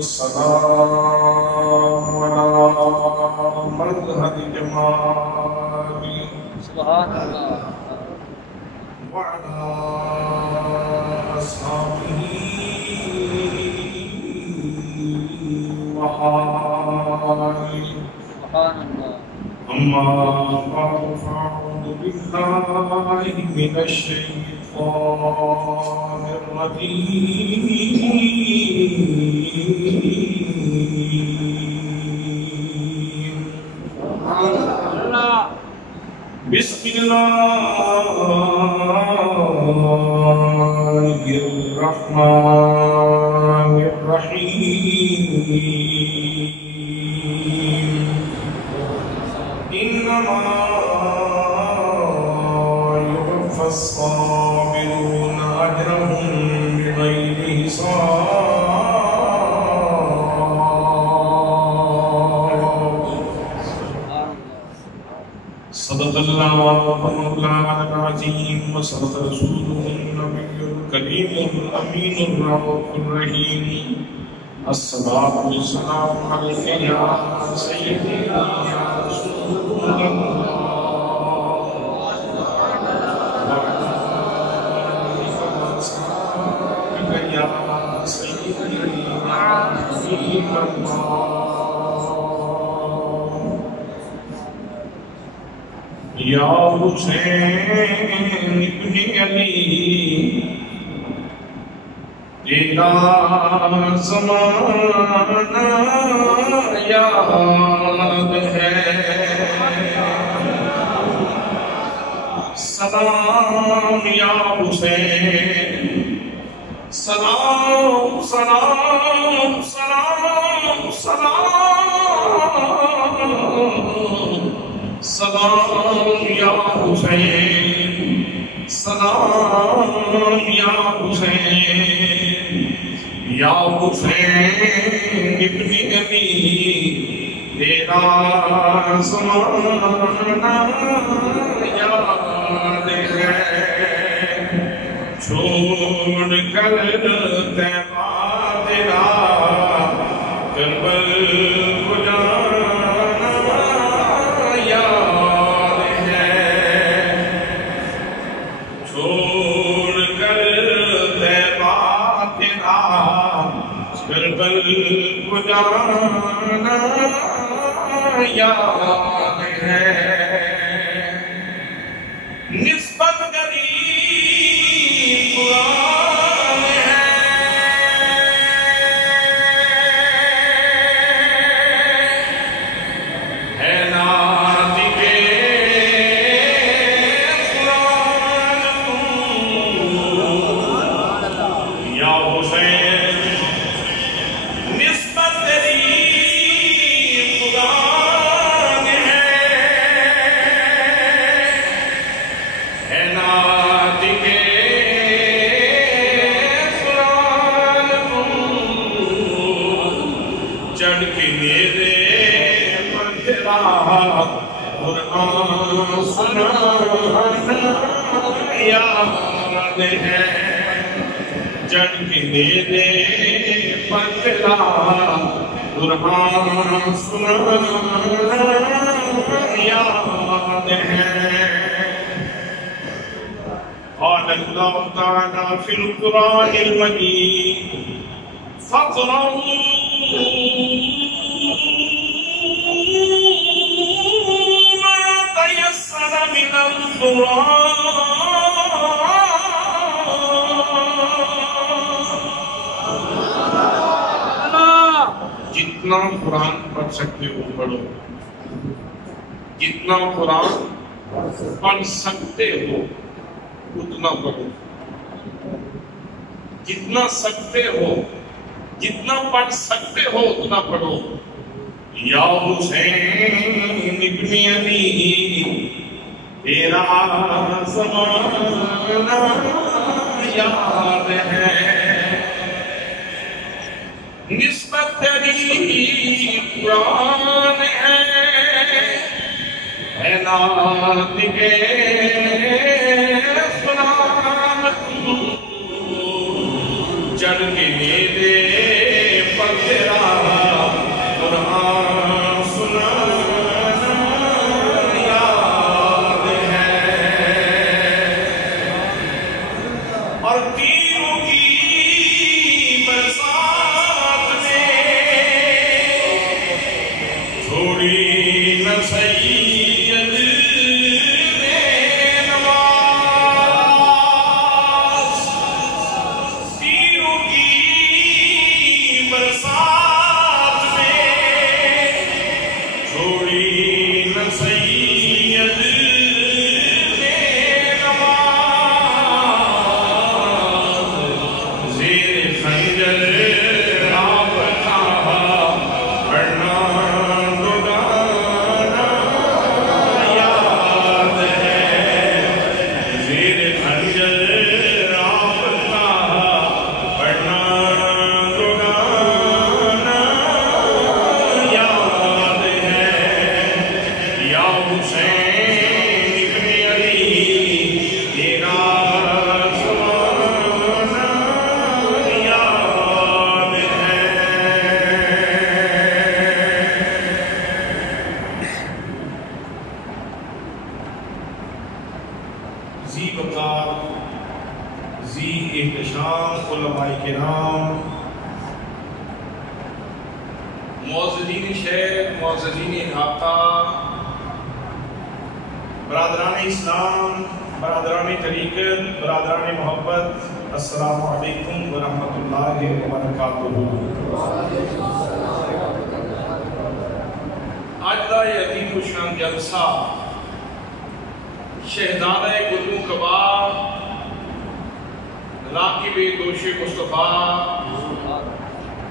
والسلام على مظهر جماله سبحان اللہ وعلى أصحابه وآله سبحان اللہ أما بعد فأعوذ بالله من الشيطان الرجيم بسم الله الرحمن الرحيم إنما يوفى الصابرون أجرهم بغير حساب صدق الله مولانا العظيم وصدق رسوله النبي الكريم الأمين الرؤوف الرحيم الصلاة والسلام عليك يا سيدي يا رسول الله وعلى يا سيدي يا حبيب الله یا حسین ابن علی تیرا زمانہ یاد ہے سلام یا حسین سلام سلام سلام سلام سلام یا حسین سلام یا حسین یا حسین ابن علی تیرا زمانہ یاد ہے چھوڑ کر طیبہ تیرا کربل کو جانا یاد ہے چھوڑ کر طیبہ تیرا کربل کو جانا یاد ہے نسبت قریب قرآن ہے ناطق قرآن تو یا حسین نسبت قریب قرآن ہے ناطق قرآن تو چڑھ کے میرے پر تیرا قرآن سنانا یاد ہے چڑھ کے میرے پر تیرا قرآن سنانا یاد ہے قال الله تعالى في القرآن المجيد فاقرؤوا ما تيسر من القرآن جتنا قرآن پڑھ سکتے ہو پڑھو جتنا قرآن پڑھ سکتے ہو اتنا پڑھو جتنا سکتے ہو جتنا پڑھ سکتے ہو اتنا پڑھو یا حسین ابن علی تیرا زمانہ یاد ہے نسبت تیری قرآن ہے ناطق قرآن چڑھ کے میرے پر تیرا قرآن سنانا یاد ہے، اور تیروں کی برسات میں چھوڑی نہ سید نے نماز، تیروں کی برسات میں چھوڑی نہ سید نے نماز، زیر خنجر آپ تھا پڑھنا دگانا یاد ہے، زیر خنجر آپ تھا پڑھنا دگانا یاد ہے، یا حسین ابن علی تیرا زمانہ یاد ہے۔ ذی وقار، ذی احتشام علماء کرام، معززین شیخ، معززین آقا، برادران اسلام، برادران طریقت، برادران محبت، السلام علیکم ورحمۃ اللہ وبرکاتہ۔ آج کا یہ عظیم الشان جلسہ شہزادہ گلو کبا راکب دوش مصطفیٰ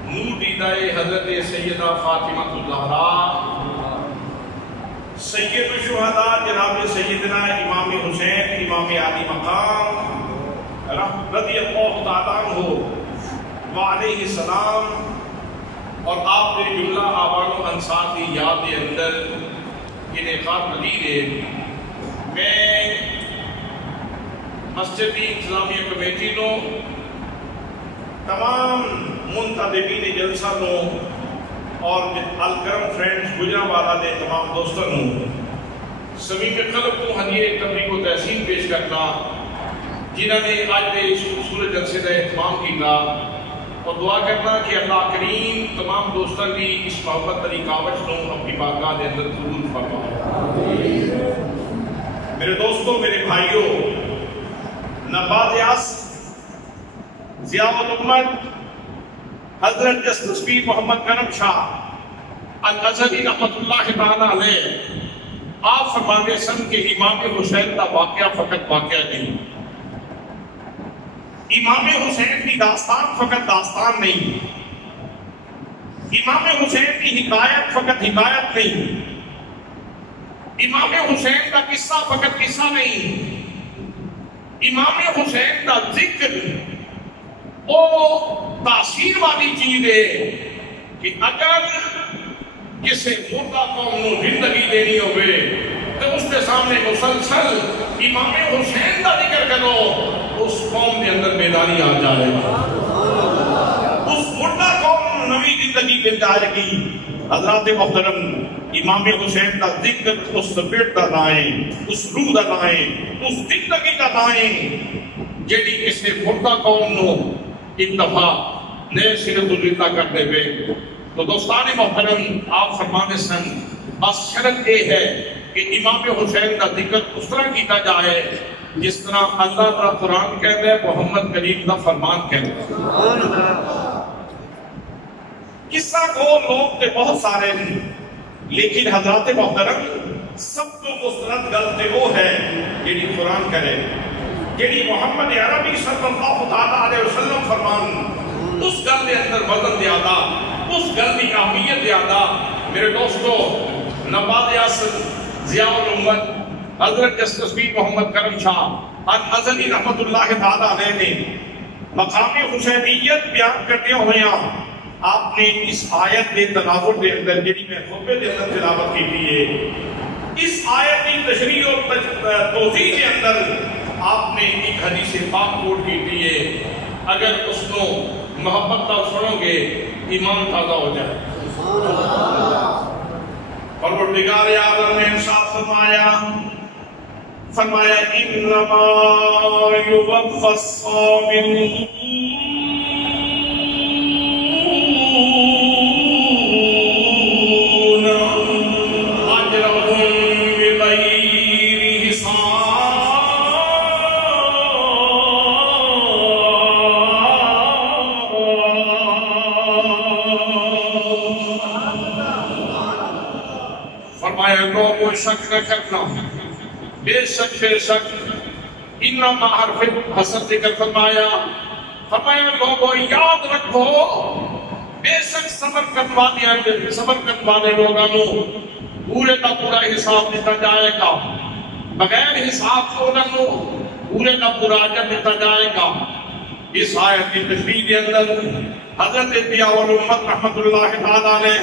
نور دیدہ حضرت سیدہ فاطمہ الزہرا سید الشہداء جناب سیدنا امام حسین امام عالی مقام رضی اللہ تعالیٰ عنہ وعلیہ السلام، اور آپ نے جملہ آبان و انصار کی یاد کے اندر انعقاد مزید ہے۔ میں مسجد انتظامیہ کمیٹی نو، تمام منتظمین جلسہ نو، اور الکرم فرینڈز گجرانوالہ دے تمام دوستوں نو صمیم قلب کو ہدیہ تبریک و تحسین پیش کرنا جنہوں نے آج دے اس خوبصورت جلسے کا اہتمام کیا، اور دعا کرنا کہ اللہ کریم تمام دوستوں کی اس محبت بری کاوش نو اپنی بارگاہ دے اندر قبول فرمائے۔ میرے دوستوں، میرے بھائیوں، نبات اعظم ضیاء الامت حضرت جسٹس پیر محمد کرم شاہ الازہری رحمت اللہ تعالیٰ علیہ آپ فرماتے سن کہ امام حسین کا واقعہ فقط واقعہ نہیں، امام حسین کی داستان فقط داستان نہیں، امام حسین کی حکایت فقط حکایت نہیں، امام حسین کا قصہ فقط قصہ نہیں، امام حسین کا ذکر وہ تاثیر والی چیز ہے کہ اگر کسی مردہ قوم نو زندگی دینی ہوئے تو اس کے سامنے مسلسل امام حسین کا ذکر کرو، اس قوم کے اندر بیداری آ جائے گا، اس مردہ قوم نوی زندگی مل جائے گی۔ حضرات محترم، امام حسین کا ذکر اس سپیٹ کا لائیں، اس روح کا لائیں، اس زندگی کا لائیں جیڑی کسی مردہ قوم نو ایک دفعہ نئے سرے تو زندہ کرتے ہوئے۔ تو دوستان محترم، آپ فرمانے سن بس شرط یہ ہے کہ امام حسین کا ذکر اس طرح کیتا جائے جس طرح اللہ کا قرآن کہتا ہے، محمد کریم کا فرمان کہتا ہے۔ قصہ کو لوگ تے بہت سارے ہیں، لیکن حضرات محترم سب تو مستند گل تے وہ ہے جیڑی قرآن کرے، جیڑی محمد عربی صلی اللہ علیہ وسلم فرمان، اس گل دے اندر وزن زیادہ، اس گل کی اہمیت زیادہ۔ میرے دوستو، نبات اعظم ضیاء الامت حضرت جسٹس پیر محمد کرم شاہ الازہری رحمت اللہ تعالیٰ علیہ نے مقام حسینیت بیان کرتے ہوئے آپ نے اس آیت کے تناظر کے اندر جنہی میں خطبے کے اندر تلاوت کی ہے، اس آیت کی تشریح اور توضیح کے اندر آپ نے ایک حدیث پاک کوٹ کی ہے۔ اگر اس کو محبت کا سنو گے ایمان تازہ ہو جائے. پروردگار عالم نے ارشاد فرمایا انما یوفی الصابرون اجرهم بغیر حساب. فرمایا لوگوں شک نہ کرنا، بے شک انما حرف حسن ذکر فرمایا لوگوں یاد رکھو بے شک صبر کرنے لوگوں پورے کا پورا حساب دیتا جائے گا، بغیر حساب لوگوں پورے کا پورا اجر دیتا جائے گا. اس آیت کی تشریح کے اندر حضرت ضیاء الامت رحمت اللہ تعالیٰ نے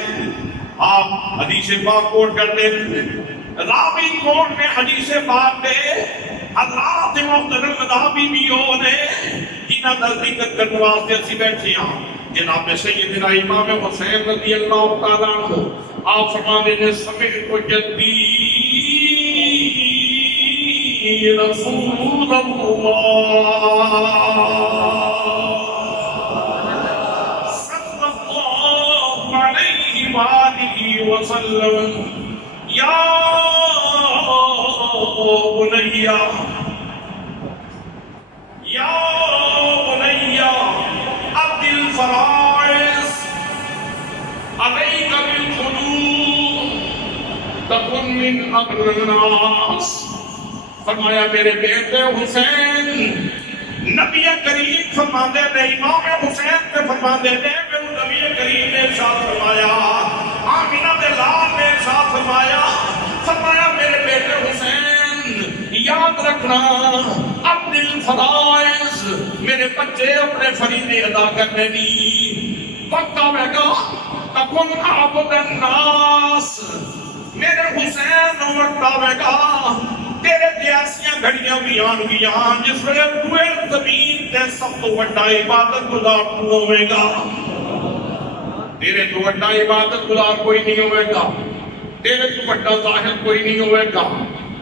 آپ حدیث پاک کوٹ کرتے ہیں. راوی کوٹ میں حدیث پاک دے حضرات محترم راوی بھی ہونے جنہاں نزدیک کرنے واسطے اسی بیٹھے ہیں جناب سیدنا امام حسین رضی اللہ تعالیٰ عنہ. آپ فرماتے ہیں سمعت جدی رسول اللہ صلی اللہ علیہ وآلہ وسلم یا بنیا عبد الفرائض علیک بالخلوع تکن من امر الناس. فرمایا میرے بیٹے حسین، نبی کریم فرماتے نے امام حسین نے فرماتے نے میرے نبی کریم نے ارشاد فرمایا، آمینہ دے لال نے ارشاد فرمایا میرے بیٹے حسین یاد رکھنا عبد الفرائض، میرے بچے اپنے فریضے ادا کرنے دی وقت آئے گا. تکن عبد الناس، میرے حسین وقت آئے گا تیرے جیسیاں گھڑیاں بھی آن گیا جس میں روئے زمین تے سب تو بڑا عبادت گزار تو ہوئے گا. تیرے تو بڑا عبادت گزار کوئی نہیں ہوئے گا، تیرے تو بڑا ظاہر کوئی نہیں ہوئے گا،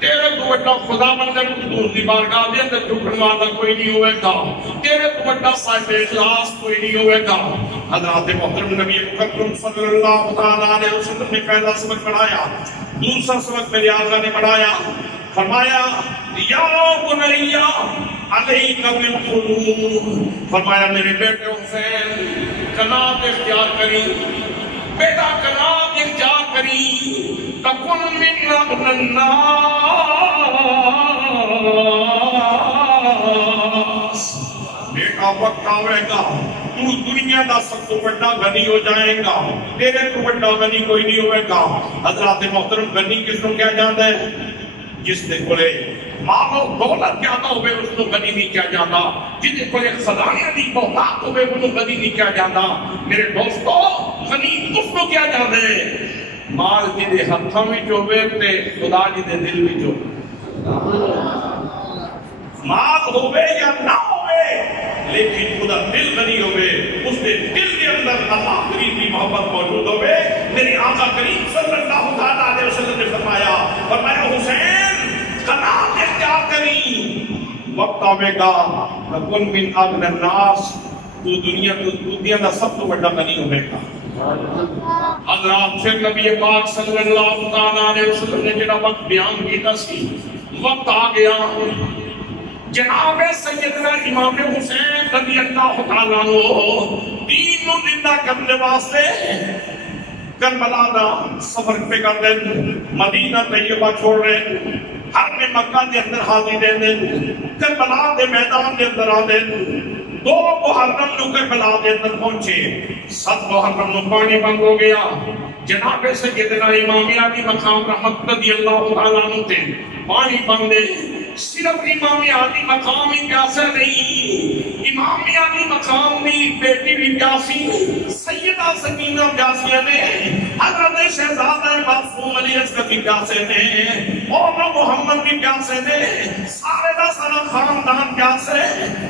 تیرے تو بڑا خدا بندے دوسری بارگاہ دے اندر جھکن والا کوئی نہیں ہوئے گا، تیرے تو بڑا صاحب اخلاص کوئی نہیں ہوئے گا. حضرات محترم نبی مکرم صلی اللہ علیہ وسلم نے پہلا سبق پڑھایا، دوسرا سبق میرے آقا نے پڑھایا. فرمایا یا بنیا علیک بالخلوع، فرمایا میرے بیٹے حسین قناعت اختیار کری، بیٹا قناعت اختیار کری. تکن من امر الناس، بیٹا وقت آئے گا تو دنیا دا سب تو بڑا غنی ہو جائے گا، تیرے تو بڑا غنی کوئی نہیں ہوئے گا. حضرات محترم غنی کس کو کیا جاتا ہے؟ جس نے کولے مال و دولت زیادہ ہوئے اس کو غنی نہیں کیا جاتا، جس نے کولے خزانیاں دی بہتات ہوئے اس کو غنی نہیں کیا جاتا. میرے دوستو غنی اس کو کیا جاتا ہے؟ مال جی دے ہتھاں میں جو ہوئے تے خدا جی دے دل میں جو مال ہوئے یا نہ ہوئے لیکن خدا دل غنی ہوئے، اس نے دل کے اندر اللہ کریم کی محبت موجود ہوئے. میرے آقا کریم صلی اللہ علیہ وسلم نے فرمایا حسین قناعت اختیار کری، وقت آئے گا تکن من اغنی الناس، تو دنیا دا سب تو بڑا غنی ہوئے گا. حضرات پھر نبی پاک صلی اللہ علیہ وسلم نے جنہا وقت بیان کیتا سی، وقت آ گیا جناب سیدنا امام حسین رضی اللہ تعالیٰ عنہ دین نو زندہ کرنے واسطے کربلا دا سفر پہ کر دیں، مدینہ طیبہ چھوڑ رہے، حرم مکہ دے اندر حاضر دے دیں، کربلا دے میدان دے اندر آ دیں. 2 محرم نو کربلا دے اندر پہنچے، 7 محرم نو پانی بند ہو گیا. جناب سیدنا امام علی مقام رحمت رضی اللہ تعالیٰ عنہ تے پانی بندے. صرف امام علی مقام ہی پیاسے نہیں، امام علی مقام بھی بیٹی بھی پیاسی، سیدہ سکینہ پیاسیاں نے، حضرت حضرت شہزادہ معصوم علی اصغر کی پیاسے نے اور محمد کی پیاسے نے سارے دا سارا خاندان پیاسے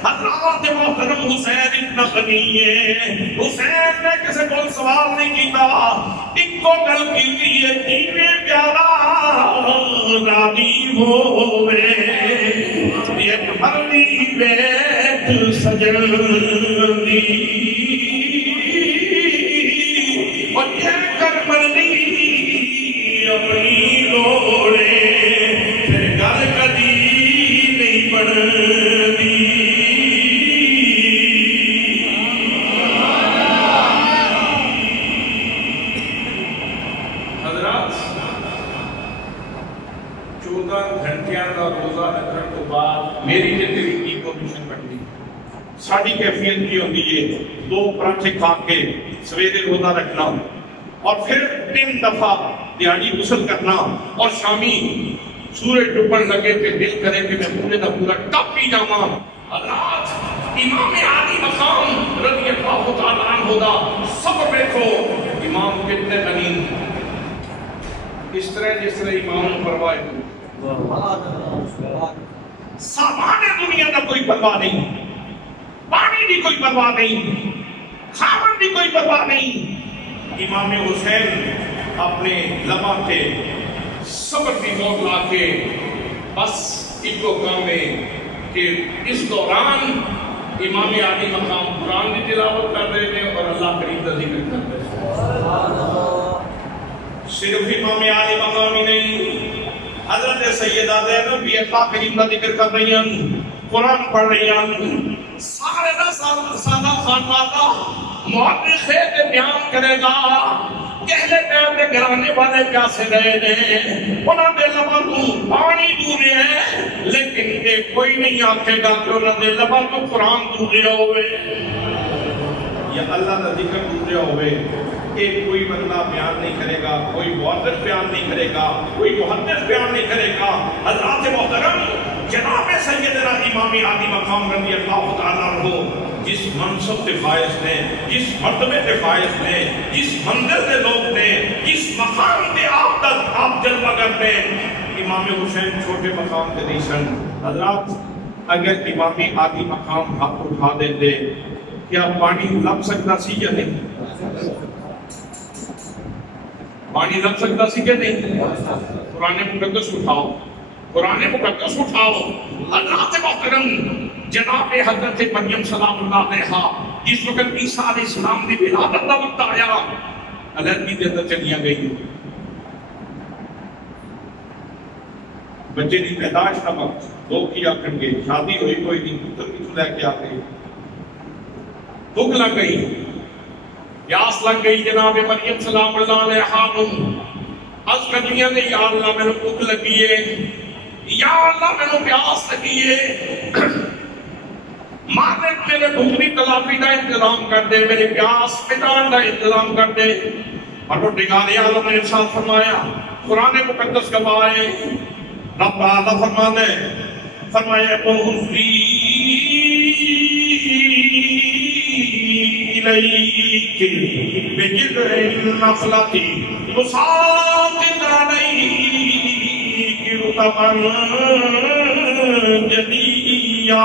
حضرات محترم حسین اتنا غنی ہے حسین نے کسی کو سوال نہیں کیتا ایک کو گل کی لیے جیوے پیارا راضی ہوئے ایک مرنی بیت سجن دی اور یہ کر مرنی اپنی لوڑے پھر گل کدی نہیں بڑھتی حضرات 14 گھنٹیاں کا روزہ رکھنے کے بعد میری تے تیری کی پوزیشن بنتی ساڑی کیفیت کی ہوتی ہے 2 پراٹھے کھا کے سویرے روزہ رکھنا اور پھر 3 دفعہ دیہاڑی غسل کرنا اور شامی سورج ڈوبن لگے تے دل کرے کہ میں پورے دا پورا ٹپ ہی جاواں حضرات امام عالی مقام رضی اللہ تعالیٰ عنہ دا صبر دیکھو امام کتنے غنی اس طرح جس طرح امام پرواہ سامان دنیا کا کوئی پرواہ نہیں پانی بھی کوئی پرواہ نہیں کھاون بھی کوئی پرواہ نہیں امام حسین اپنے لباں کے صبر کی موت لا کے بس ایک کو کام ہے کہ اس دوران امام عالی مقام قرآن کی تلاوت کر رہے ہیں اور اللہ کریم کا ذکر کر رہے ہیں صرف امام عالی مقام ہی نہیں حضرت سیدہ زینب بھی اللہ کریم کا ذکر کر رہی ہیں قرآن پڑھ رہی ہیں سارے دا سادہ خانوان کا مؤرخ ہے بیان کرے گا کہلے ٹائم دے گرانے والے پیاسے رہے نے انہاں دے لباں تو پانی دورے ہیں لیکن یہ کوئی نہیں آکھے گا کہ انہاں دے لباں تو قرآن دورے ہوئے یا اللہ کا ذکر دورے ہوئے ایک کوئی بندہ بیان نہیں کرے گا کوئی مؤرخ بیان نہیں کرے گا کوئی محدث بیان نہیں کرے گا حضرات محترم جناب سیدنا امام عالی مقام رضی اللہ تعالیٰ عنہ جس منصب سے فائز نے جس مرتبے سے فائز نے جس منزل سے لوگ نے جس مقام سے آپ جلوہ کرتے امام حسین چھوٹے مقام سے نہیں سن حضرات اگر امام عالی مقام ہاتھ اٹھا دیتے کیا پانی لگ سکتا سی یا نہیں پانی لگ سکتا سی کہ نہیں قرآن مقدس اٹھاؤ قرآن مقدس اٹھاؤ حضرات محترم جناب حضرت مریم سلام اللہ علیہا جس وقت عیسیٰ علیہ السلام دی ولادت کا وقت آیا علیحدگی کے اندر چلیاں گئی بچے کی پیدائش کا وقت دو کیا کر کے شادی ہوئی کوئی نہیں پتر کی لے کے آ گئی بھوک لگ گئی پیاس لگ گئی جناب مریم سلام اللہ علیہا از کدیاں نے یا اللہ میں نے بھوک لگی ہے یا اللہ میں نے پیاس لگی ہے مالک میرے بھوک کی تلافی کا انتظام کر دے میرے پیاس مٹان کا انتظام کر دے پروردگار عالم نے ارشاد فرمایا قرآن مقدس گواہے رب تعالیٰ فرمانے فرمایا اوزی الیک بجذع النخلۃ تساقط علیک رطبا جنیا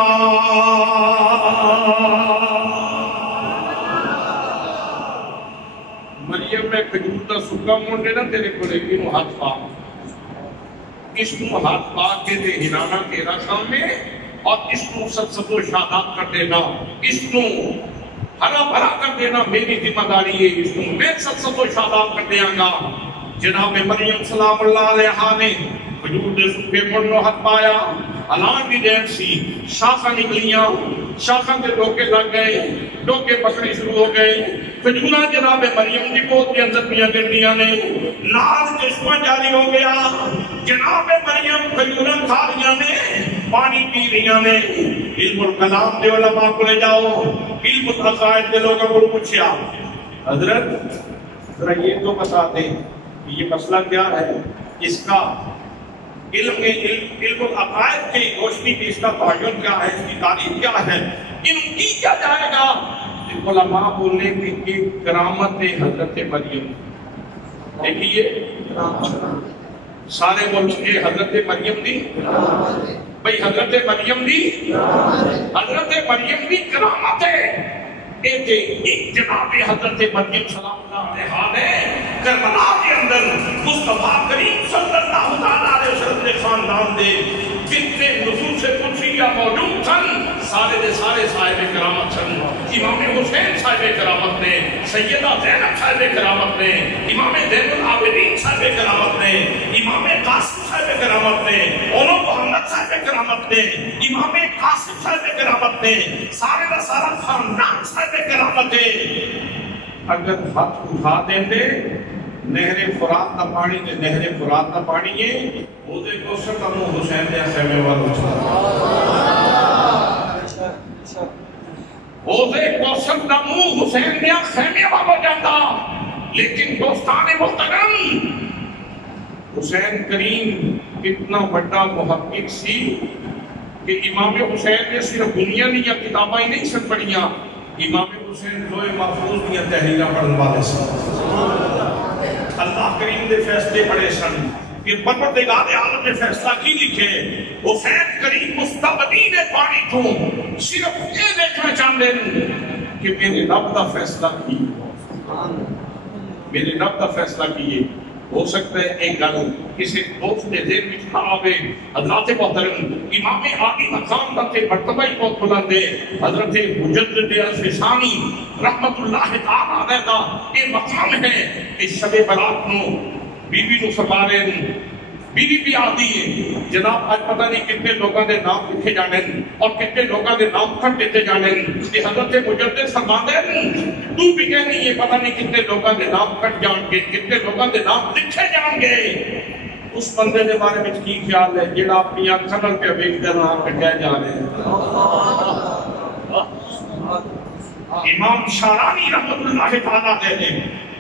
مریم میں کھجور کا سکا مونڈے نہ تیرے کو لیکن ہاتھ پا اس کو ہاتھ پا کے دے ہلانا تیرا کام ہے اور اس کو سب و شاداب کر دینا اس کو ہرا بھرا کر دینا میری ذمہ داری ہے اس کو میں سب و شاداب کر دیاں گا جناب مریم سلام اللہ علیہا نے کھجور دے سکے مونڈو ہاتھ پایا الان کی دیر سی شاخہ نکلیاں شاخہ کے ڈوکے لگ گئے ڈوکے پکڑی شروع ہو گئے کھجورہ جناب مریم دی بہت کی اندر پیا گردیاں نے نال چشمہ جاری ہو گیا جناب مریم کھجورہ کھا رہیاں نے پانی پی رہیاں نے علم الکلام دے علماء کو لے جاؤ علم العقائد دے لوگوں کو پوچھیا حضرت ذرا یہ تو بتا دیں کہ یہ مسئلہ کیا ہے اس کا علم العقائد کی روشنی کی اس کا تعین کیا ہے اس کی تعریف کیا ہے ان کی کیا جائے گا علماء بولنے کی کرامت حضرت مریم دیکھیے سارے بولو اے حضرت مریم دی بھئی حضرت مریم دی کرامت ہے ایک جناب حضرت مریم سلام اللہ علیہ کربلا کے اندر مصطفیٰ کریم صلی اللہ علیہ وسلم کے خاندان دے جتنے نصوص قدسیہ موجود تھن سارے دے سارے صاحب کرامت تھن امام حسین صاحب کرامت نے سیدہ زینب صاحب کرامت نے امام زین العابدین صاحب کرامت نے امام قاسم صاحب کرامت نے اولو محمد صاحب کرامت نے امام قاسم صاحب کرامت نے سارے دا سارا خاندان صاحب کرامت ہے اگر ہاتھ اٹھا دیں دے نہر فرات نہ پانی دے نہر فرات نہ پانی ہے وہ دے کوسر کا منہ حسین دے خیمے والوں وہ دے کوسر کا منہ حسین دے خیمے والوں جاتا لیکن دوستان محترم حسین کریم کتنا بڑا محقق سی کہ امام حسین نے صرف دنیا نہیں یا کتابیں نہیں سن پڑھیاں امام حسین لوح محفوظ دیا تحریرہ پڑھن والے سن اللہ کریم دے فیصلے پڑھے سن کہ پروردگار عالم نے فیصلہ کی لکھے حسین کریم مستبدین پانی تو صرف یہ دیکھنا چاہتے ہیں کہ میرے رب دا فیصلہ کی میرے رب دا فیصلہ کیے ہو سکتا ہے ایک گل کسی دوست نے دیر میں چھا آوے حضرات محترم امام عالی مقام تے مرتبہ ہی بہت بلند ہے حضرت مجدد الفسانی رحمت اللہ تعالیٰ علیہ دا یہ مقام ہے اس شب برات نو بی بی نو سپارے بی بی بھی آتی ہے جناب آج پتہ نہیں کتنے لوگوں نے نام لکھے جانے اور کتنے لوگوں نے نام کھٹ دیتے جانے کہ حضرت مجدد فرماتے ہیں تو بھی کہنی یہ پتہ نہیں کتنے لوگوں نے نام کٹ جان گے کتنے لوگوں نے نام لکھے جان گے اس بندے نے بارے میں کی خیال ہے جڑا اپنی آنکھوں پہ ویکھ دے نام کٹے جا رہے ہیں امام شارانی رحمت اللہ تعالیٰ دے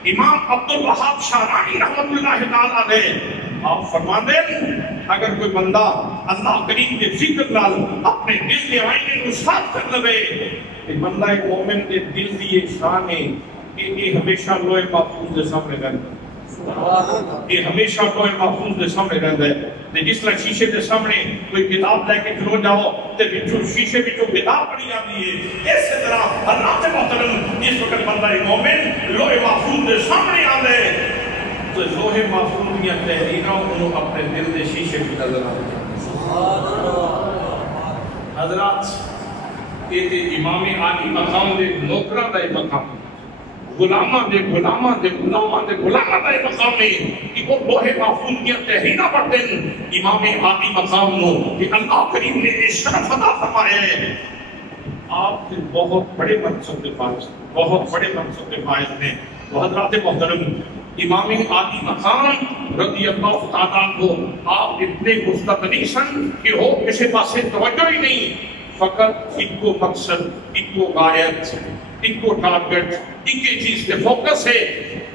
امام عبدالوہاب شارانی رحمت اللہ تعالیٰ دے آپ فرماتے ہیں اگر کوئی بندہ اللہ کریم کے ذکر لال اپنے دل کے آئینے کو صاف کر لے کہ بندہ ایک مومن کے دل کی یہ شان ہے کہ یہ ہمیشہ لوح محفوظ دے سامنے رہتا ہے یہ ہمیشہ لوح محفوظ دے سامنے رہتا ہے جس طرح شیشے دے سامنے کوئی کتاب لے کے کھلو جاؤ تو شیشے بھی جو کتاب پڑھی جاتی ہے اسی طرح اللہ سے محترم جس وقت بندہ ایک مومن لوح محفوظ دے سامنے آ لے تو لوح محفوظ یا تحریروں انہوں اپنے دل دے شیشے بھی نظر آتے ہیں حضرات یہ امام عالی مقام دے نوکرہ دے مقام غلامہ دے غلامہ دے غلامہ دے غلامہ دے مقام میں کہ وہ لوح محفوظ کی تحریرہ پڑھتے ہیں امام عالی مقام نو کہ اللہ کریم نے شرف عطا فرمایا ہے آپ کے بہت بڑے منصب کے فائز ہیں تو حضرات محترم امام عالی مقام رضی اللہ تعالیٰ کو آپ اتنے مستقلی سن کہ ہو کسی پاسے توجہ ہی نہیں فقط ایک کو مقصد ایک کو غایت ایک کو ٹارگٹ ایک ہی چیز کے فوکس ہے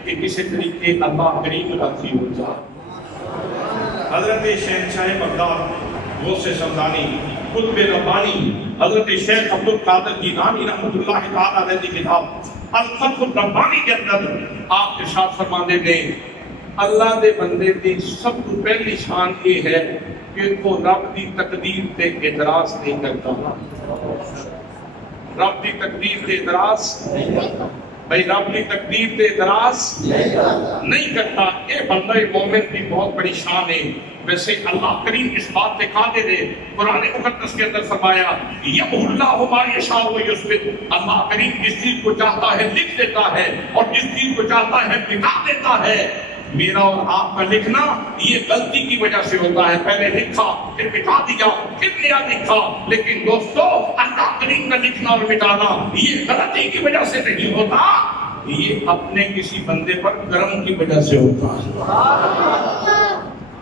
کہ کسی طریقے اللہ کریم راضی ہو جائے حضرت شہنشاہ بغداد غوث سمدانی قطب ربانی حضرت شیخ عبدالقادر جیلانی رحمت اللہ تعالیٰ علیہ کی کتاب الفتح الربانی کے اندر آپ کے ساتھ فرمانے دیں اللہ دے بندے دی سب تو پہلی شان یہ ہے کہ وہ رب دی تقدیر تے اعتراض نہیں کرتا رب دی تقدیر تے اعتراض بھئی رب دی تقدیر تے اعتراض نہیں کرتا یہ بندہ مومن کی بہت بڑی شان ہے ویسے اللہ کریم اس بات پہ قادر ہے قرآن مقدس کے اندر فرمایا یمحو اللہ ما یشاء و یثبت اللہ کریم جس چیز کو چاہتا ہے لکھ دیتا ہے اور جس چیز کو چاہتا ہے مٹا دیتا ہے میرا اور آپ کا لکھنا یہ غلطی کی وجہ سے ہوتا ہے پہلے لکھا پھر مٹا دیا پھر نیا لکھا لیکن دوستو اللہ کریم کا لکھنا اور مٹانا یہ غلطی کی وجہ سے نہیں ہوتا یہ اپنے کسی بندے پر کرم کی وجہ سے ہوتا ہے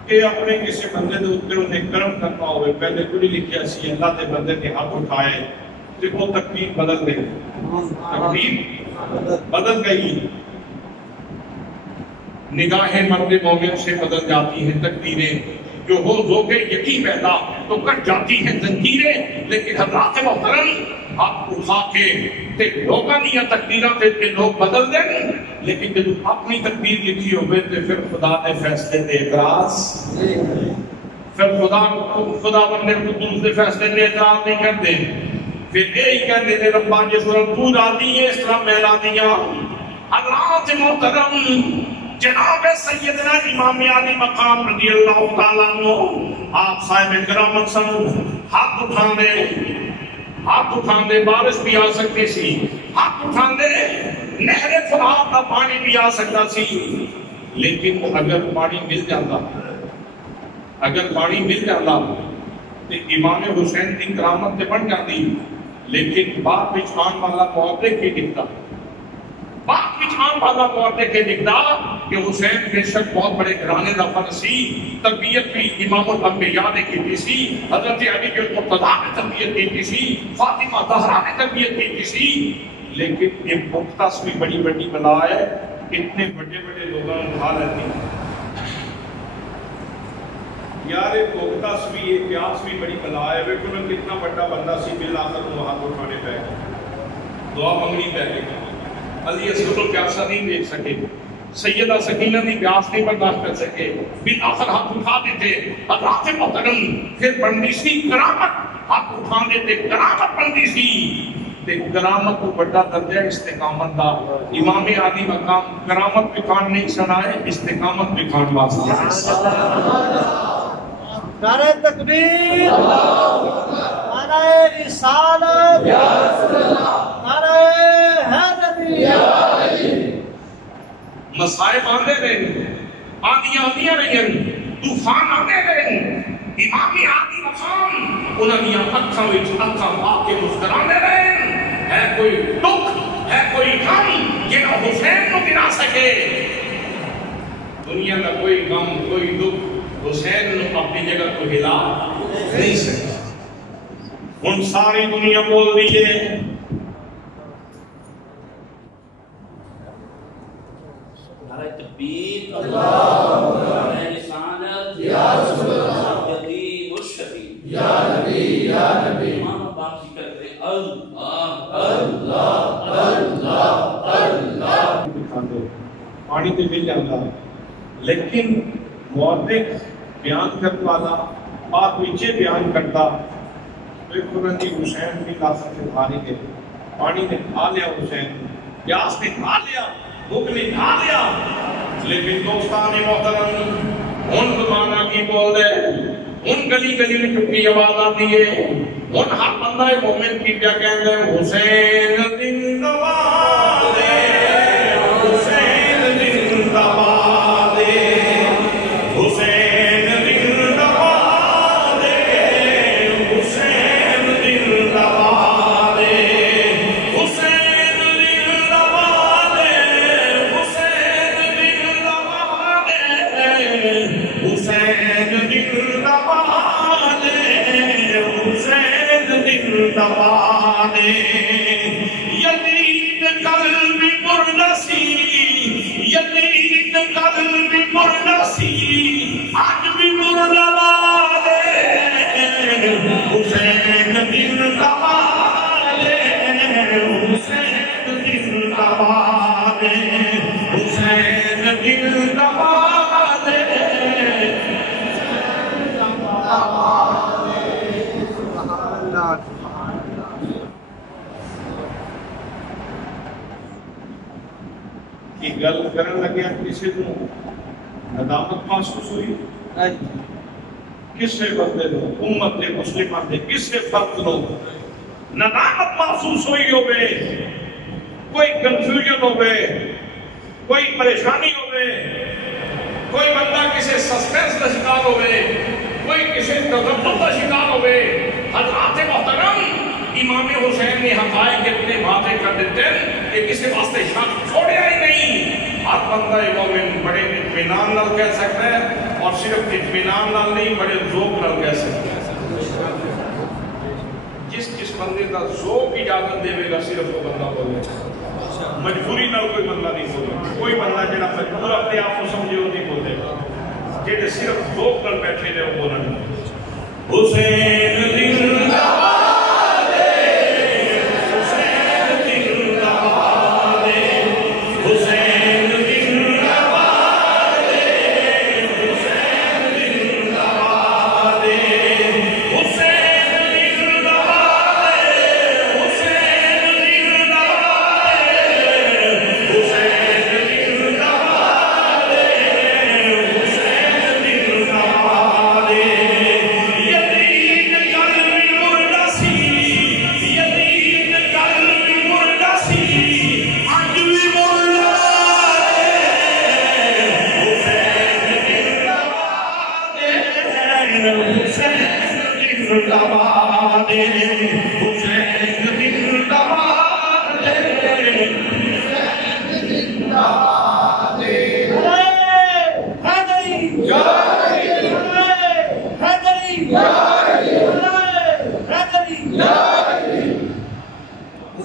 کہ اپنے کسی بندے دے اوپر انہیں کرم کرنا ہوئے پہلے کوئی لکھیا سی اللہ دے بندے نے ہاتھ اٹھائے تو وہ تقدیر بدل گئی تقدیر بدل گئی نگاہیں مرد مومن سے بدل جاتی ہیں تقدیریں جو ہو کے یقین پیدا تو کٹ جاتی ہیں زنجیریں لیکن حضرات محترم ہاتھ اٹھا کے تے لوگاں دیاں تقدیراں تے لوگ بدل دیں، لیکن جب اپنی تقدیر لکھی ہوئے تے پھر خدا نے فیصلے تے اعتراض، پھر خدا بندے قدوس دے فیصلے تے اعتراض نہیں کرتے، پھر یہی کہتے ہیں ربا جس طرح تو راضی ہے اس طرح میں راضی ہوں۔ حضرات محترم جناب سیدنا امام علی مقام رضی اللہ تعالیٰ عنہ آپ صاحب کرامت سن، ہاتھ اٹھان دے بارش بھی آ سکتی سی، ہاتھ اٹھان دے نہر فرات کا پانی بھی آ سکتا سی، لیکن اگر پانی مل جاتا تو امام حسین کی کرامت تے بن جاتی، لیکن بعد وچ آن والا معاملے کی دکھتا کہ حسین بے شک بہت بڑے گھرانے کا فرد سی، تربیت بھی امام الانبیاء نے کی سی، حضرت علی کے مرتضیٰ نے تربیت کی سی، فاطمہ زہرا نے تربیت کی سی، لیکن یہ مختص بھی بڑی بڑی بلا ہے، اتنے بڑے بڑے لوگوں نے اٹھا لیتی یار مختص بھی یہ پیاس بھی بڑی بلا ہے، ویکھو نا کتنا بڑا بندہ سی، بالآخر وہ ہاتھ اٹھانے پہ گئے، دعا منگنی پہ گئی، علی اصغر کو پیاسا نہیں دیکھ سکے، سیدہ سکینہ کی پیاس نہیں برداشت کر سکے، بالآخر ہاتھ اٹھا دیتے، حضرات محترم پھر بندی سی کرامت، ہاتھ اٹھا دیتے کرامت بندی سی، تے کرامت کو بڑا درجہ استقامت دا، امام علی مقام کرامت پکان نہیں سنائے، استقامت پکان واسطے آئے۔ نعرہ تکبیر، نعرہ رسالت، نعرہ حیدری، مسائب آندے رہے، آندیاں رہے، طوفان آندے رہے، امام علی مقام انہاں دیاں اکھاں وچ اکھاں پا کے مسکراندے رہے، ہے کوئی دکھ ہے کوئی غم جنہاں حسین کو گرا سکے، دنیا کا کوئی غم کوئی دکھ حسین نے اپنی جگہ کو ہلا نہیں سکتا۔ ان ساری دنیا بول دیئے نعرہ تکبیر، نعرہ رسالت، یا رسول اللہ، جدید الشفیع، یا نبی یا نبی، امام باقی کرتے اللہ اللہ اللہ اللہ۔ پانی تو مل جاتا لیکن مورخ بیان کرنے والا آپ نیچے بیان کرتا قرآن حسین بھی لاسک سے کھا نہیں گئے، پانی نے کھا لیا، حسین پیاس نے کھا لیا، بھوک نے کھا لیا، لیکن دوستان محترم ان زمانہ کی بول دے، ان گلی گلی میں چپکی آواز آتی ہے، ان ہر بندہ مومن کی کیا کہتے ہیں حسین زندہ باد حسین زندہ باد حسین زندہ باد حسین زندہ باد حسین زندہ باد حسین زندہ باد حسین زندہ باد حسین زندہ باد یزید قلبی پرنسی یزید قلبی پرنسی آج بھی مرد حسین زندہ باد حسین زندہ باد حسین زندہ باد کی گل کرن لگیا کسی کو ندامت محسوس ہوئی، کسے بندے نو امت مسلمہ دے کسے فرد نو ندامت محسوس ہوئی ہوئے، کوئی کنفیوژن ہوئے، کوئی پریشانی ہوئے، کوئی بندہ کسی سسپینس کا شکار ہوئے، کوئی کسی تذبذب کا شکار ہوئے، حضرات محترم امام حسین نے حقائق اتنے واضح کر دیتے کہ کسی واسطے شک چھوڑیا ہی نہیں، ہر بندہ مومن بڑے اطمینان نال کہہ سکتا ہے، اور صرف اطمینان نال نہیں بڑے ذوق نال کہہ سکتا ہے۔ جس بندے کا ذوق اجازت دے گا صرف وہ بندہ بولے، مجبوری نال کوئی بندہ نہیں بولے، کوئی بندہ جڑا مجبور اپنے آپ کو سمجھے وہ نہیں بولے گا، جڑے صرف ذوق نال بیٹھے نے وہ بولنے۔ حسین زندہ باد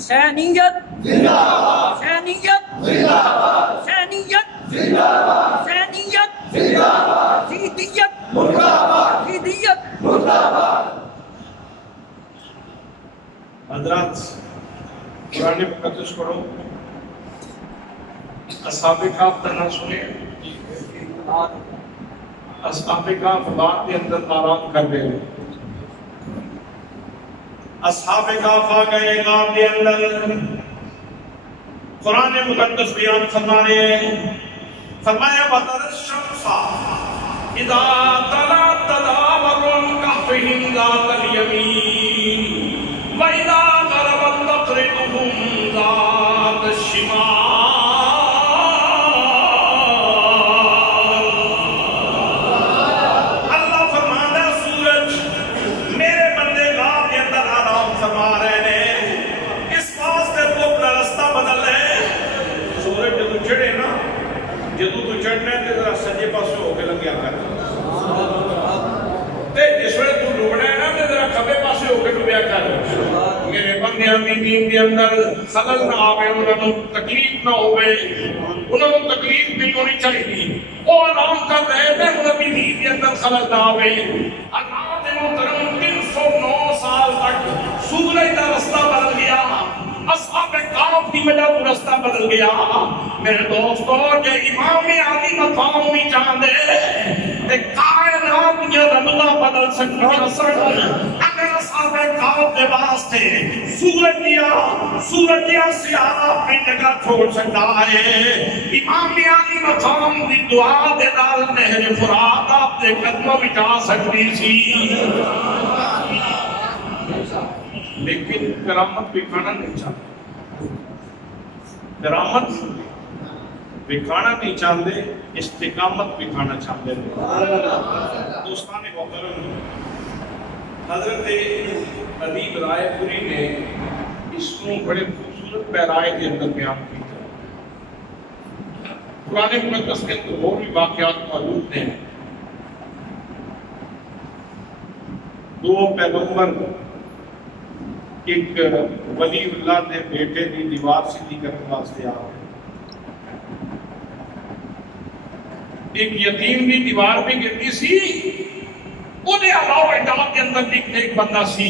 حسینیت زندہ باد، حسینیت زندہ باد، حسینیت زندہ باد، حسینیت زندہ باد، یزیدیت مرد آباد، یزیدیت مرد آباد۔ حضرات قرآن مقدس پڑھو، اصحاب کہف کا نام سنے؟ اصحاب کہف غار کے اندر آرام کر رہے ہیں۔ اصحاب کہف آ گئے غار کے اندر، قرآن مقدس بیان فرما رہے ہیں، فرمایا وَتَرَى الشَّمْسَ إِذَا طَلَعَتْ تَتَزَاوَرُ عَنْ كَهْفِهِمْ ذَاتَ الْيَمِينِ وَإِذَا غَرَبَتْ تَقْرِضُهُمْ ذَاتَ الشِّمَالِ۔ اللہ فرماتا ہے سورج میرے بندے غار کے اندر آرام فرما رہے ہیں، اس واسطے تو اپنا رستہ بدل ہے۔ سورج جدو چڑھے نا، جدو تو چڑھنا ہے ذرا سجے پاسے ہو کے لگیا کر، تے جس وقت تو ڈوبنا ہے نا ذرا کھبے پاسے ہو کے ڈوبیا کر۔ میرے بندیاں دی دین کے اندر خلل نہ آوے، انہوں تکلیف نہ ہوئے، انہوں تکلیف نہیں ہونی چاہیے، وہ آرام کر رہے تھے، انہوں بھی دین کے اندر خلل نہ آوے۔ اللہ دے محترم 309 سال تک سورج کا رستہ بدل گیا، اصحاب کہف کی وجہ تو رستہ بدل گیا۔ میرے دوستو جو امام علی مقام نہیں چاہتے تے کائنات یہ رمضہ بدل سکتا سن اگر اصحاب کہف کے واسطے سورج دیا سیارہ اپنی جگہ چھوڑ سکتا ہے۔ امام علی مقام کی دعا دے نال نہر فرات آپ دے قدموں میں جا سکتی سی، لیکن کرامت دکھانا نہیں چاہتے، کرامت دکھانا نہیں چاہتے، استقامت دکھانا چاہتے ہیں۔ دوستان محترم، حضرت ادیب رائے پوری نے اس کو بڑے خوبصورت پیرائے کے اندر بیان کیا۔ قرآن مقدس کے اندر اور بھی واقعات موجود ہیں۔ دو پیغمبر ایک ولی اللہ نے بیٹے دی دیوار سیدھی کرنے واسطے آ گئے، ایک یتیم دی دیوار بھی گرتی سی، انہیں علاوہ اجداد کے اندر ایک بندہ سی،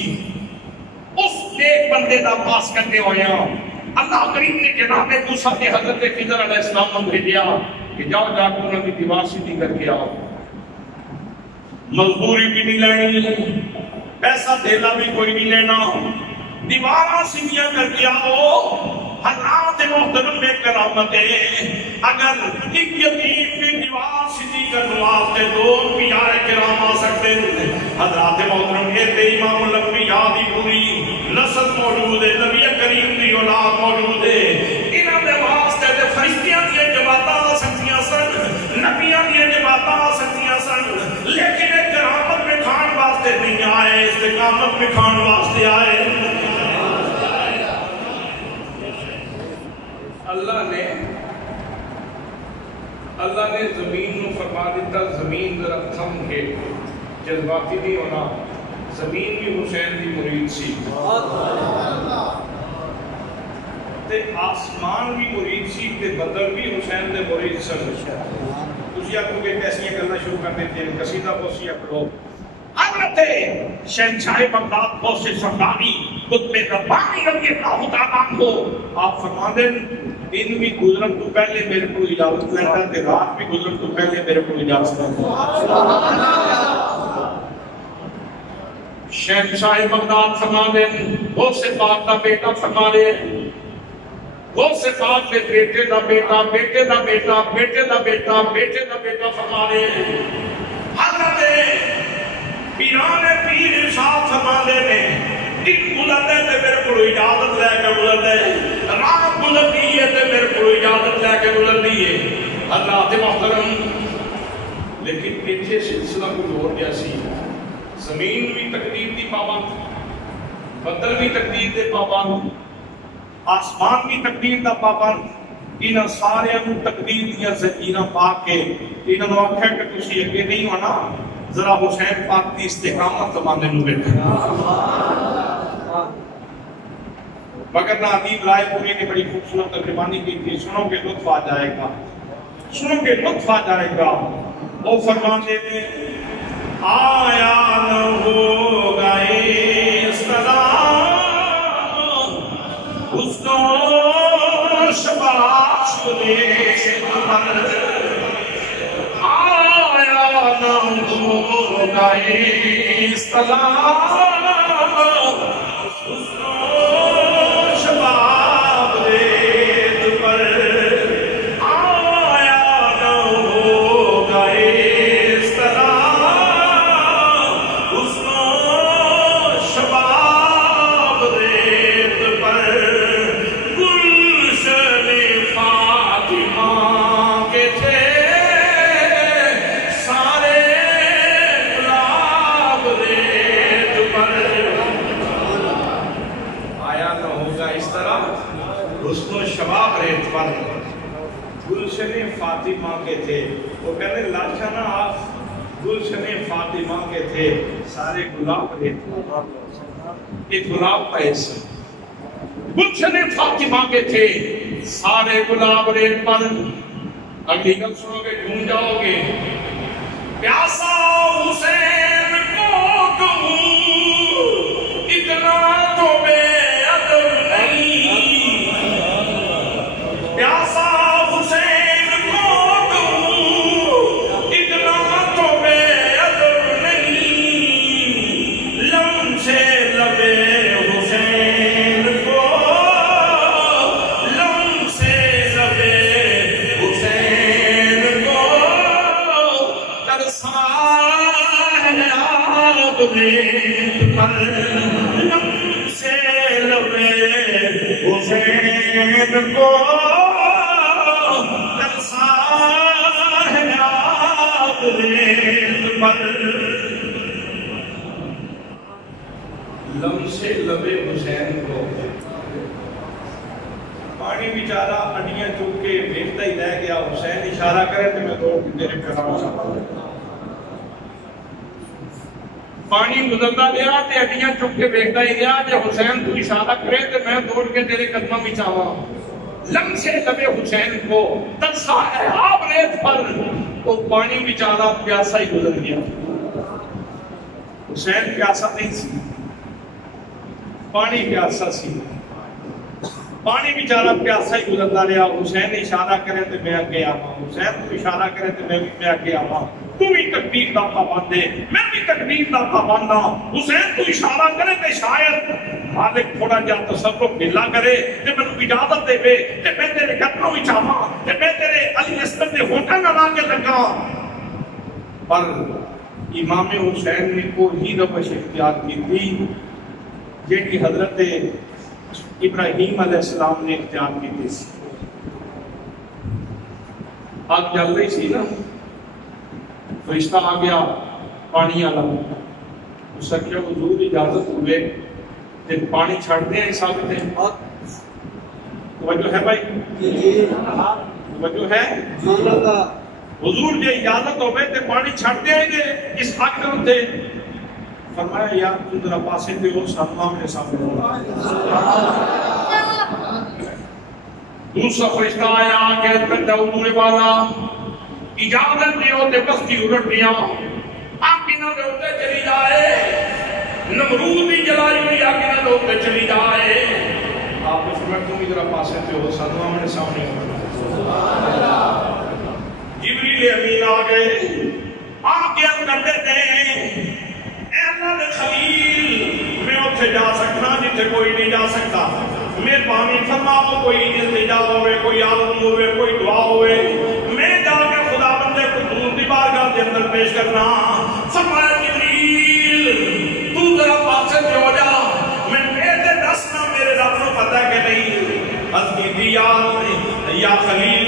اس ایک بندے دا پاس کرنے ہویا اللہ کریم نے جناب موسیٰ کے حضرت خضر علیہ السلام نے بھیجا کہ جاؤ جا کے انہوں کی دیوار سیدھی کر کے آؤ، مزدوری بھی نہیں لینی، پیسہ دھیلا بھی کوئی نہیں لینا، دیوارہ سیدھیاں کر کے آؤ۔ حضرات محترم میں کرامت ہے، اگر ایک یتیم کی دیوار سیدھی کرنے واسطے دو انبیاء کرام آ سکتے ہیں، حضرات محترم کہتے امام الانبیاء دی پوری نسل موجود ہے، نبی کریم دی اولاد موجود ہے، انہاں دے واسطے دے فرشتیاں دی جماعتاں آ سکتیاں سن، نبیاں دی جماعتاں آ سکتیاں سن، لیکن ایک کرامت میں کھان واسطے نہیں آئے، استقامت میں کھان واسطے آئے۔ اللہ نے زمین نو فرما دیتا زمین ذرا تھم کے، جذباتی نہیں ہونا، زمین بھی حسین دی مرید سی تے آسمان بھی مرید سی تے بدر بھی حسین دے مرید سن۔ تسی آپ کو کیسیاں کرنا شروع کر دیتے ہیں، قصیدہ پوسی اپلو حضرت شہنشاہ بغداد پوس سرداری قطب ربانی رضی اللہ تعالیٰ عنہ آپ فرما دیں دن بھی گزرن تو پہلے میرے کو اجازت لیتا ہے، رات بھی گزرن تو پہلے میرے کو اجازت لیتا ہے۔ شہنشاہ بغداد فرما دیں غوث پاک دا بیٹا فرما دیں، غوث پاک دے بیٹے دا بیٹا، بیٹے دا بیٹا، بیٹے دا بیٹا، بیٹے دا بیٹا فرما دیں۔ حضرت پیران پیر ارشاد فرما دے میں دن گزرتے تے میرے کو اجازت لے کے گزرتے، رات گزرتی ہے تے میرے کو اجازت لے کے گزرتی ہے۔ اللہ تے محترم، لیکن پیچھے سلسلہ کچھ اور گیا سی، زمین بھی تقدیر دی پابند، بدر بھی تقدیر دے پابند، آسمان بھی تقدیر دا پابند، انہاں سارے تقدیر دیا زنجیراں پا کے انہاں آکھیا کہ تسی اگے نہیں ہونا، ذرا حسین پاک کی استقامت زمانے میں بیٹھے۔ مگر نہ ادیب رائے پوری نے بڑی خوبصورت ترجمانی کی تھی، سنو کہ لطف آ جائے گا، سنو کہ لطف آ جائے گا۔ وہ فرماتے ہیں آیا نہ ہوگا اس طرح اس کو شباش دے آیا نہ ہوگا اس طرح اس کو شباب ریت پر آیا نہ ہوگا اس طرح اس کو شباب ریت پر گلشن فاطمہ کے تھے سارے گلاب ریت پر آیا نہ ہوگا اس طرح حسن و شباب ریت پر گلشن فاطمہ کے تھے۔ وہ کہنے لاشا نہ آپ گلشن فاطمہ کے تھے سارے گلاب ریت پر، ایک گلاب کا ایسا گلشن فاطمہ کے تھے سارے گلاب ریت پر۔ اگلی گل سنو گے جھوم جاؤ گے۔ پیاسا حسین کو کہوں اتنا تو بے ادب نہیں، پیاسا حسین کو کہوں اتنا تو بے ادب نہیں، لم سے لبے حسین کو لم سے لبے حسین کو ترسا ہے آپ ریت پر، لم سے لبے حسین کو ترسا ہے آپ ریت پر۔ لم سے لبے حسین کو پانی بیچارہ اڈیاں چک کے بیٹھتا ہی رہ گیا، حسین اشارہ کرے تو میں دوڑ کے تیرے پیروں سے پانی گزرتا گیا تے اڈیاں چک کے بیٹھتا ہی گیا، جب حسین تو اشارہ کرے تو میں دوڑ کے تیرے قدموں میں چاہواں۔ لم سے لبے حسین کو ترسا ہے آپ ریت پر، وہ پانی بیچارہ پیاسا ہی گزر گیا۔ حسین پیاسا نہیں سی، پانی پیاسا سی، پانی بیچارہ پیاسا ہی گزرتا رہا۔ حسین اشارہ کرے تو میں اگے آواں، حسین تو اشارہ کرے تو میں اگے آواں، تو بھی تکبیر دا پابند ہے میں بھی تکبیر دا پابند ہاں۔ حسین تو اشارہ کرے تو شاید مالک تھوڑا جا تصرف ڈھیلا کرے تے مینوں اجازت دے تے میں تیرے قدموں وچ آواں تے میں تیرے علی اصغر دے ہونٹاں نال آ کے لگاں۔ پر امام حسین نے کوئی روش اختیار کی تھی جیڑی حضرت ابراہیم علیہ السلام نے اختیار کی تھی۔ آگ جل رہی سی نا، فرشتہ آ گیا پانی والا، اس نے کہا حضور اجازت ہوئے تے پانی چھڑ دیں سب تے۔ توجہ ہے بھائی، توجہ ہے حضور جے اجازت ہوئے تے پانی چھڑ دیں گے اس آگ تے۔ فرمایا یار تو ذرا پاسے تے اور ساتواں میرے سامنے ہوگا۔ دوسرا فرشتہ آیا کہ حضور والا اجازت دیو تے بستی الٹ دیا، آگینا دے ہوتے چلی جائے، نمرود بھی جلائی ہوئی آگینا دے ہوتے چلی جائے۔ آپ نے فرمایا تم ادھر پاسے تے ہو ساتواں میرے سامنے ہوگا۔ جبریل امین آ گئے، آگے کرتے تھے اے اللہ دے خلیل میں اتھے جا سکتا جتھے کوئی نہیں جا سکتا، مہربانی فرماؤ کوئی التجا ہوئے، کوئی عالم ہوئے، کوئی دعا ہوئے، میں جا کے خدا بندے کو حضور دی بارگاہ کے اندر پیش کرنا۔ فرمایا جبریل تو ذرا پاسے سے ہو جا، میں پیتے دسنا میرے رب کو پتہ کہ نہیں۔ حضرت یا خلیل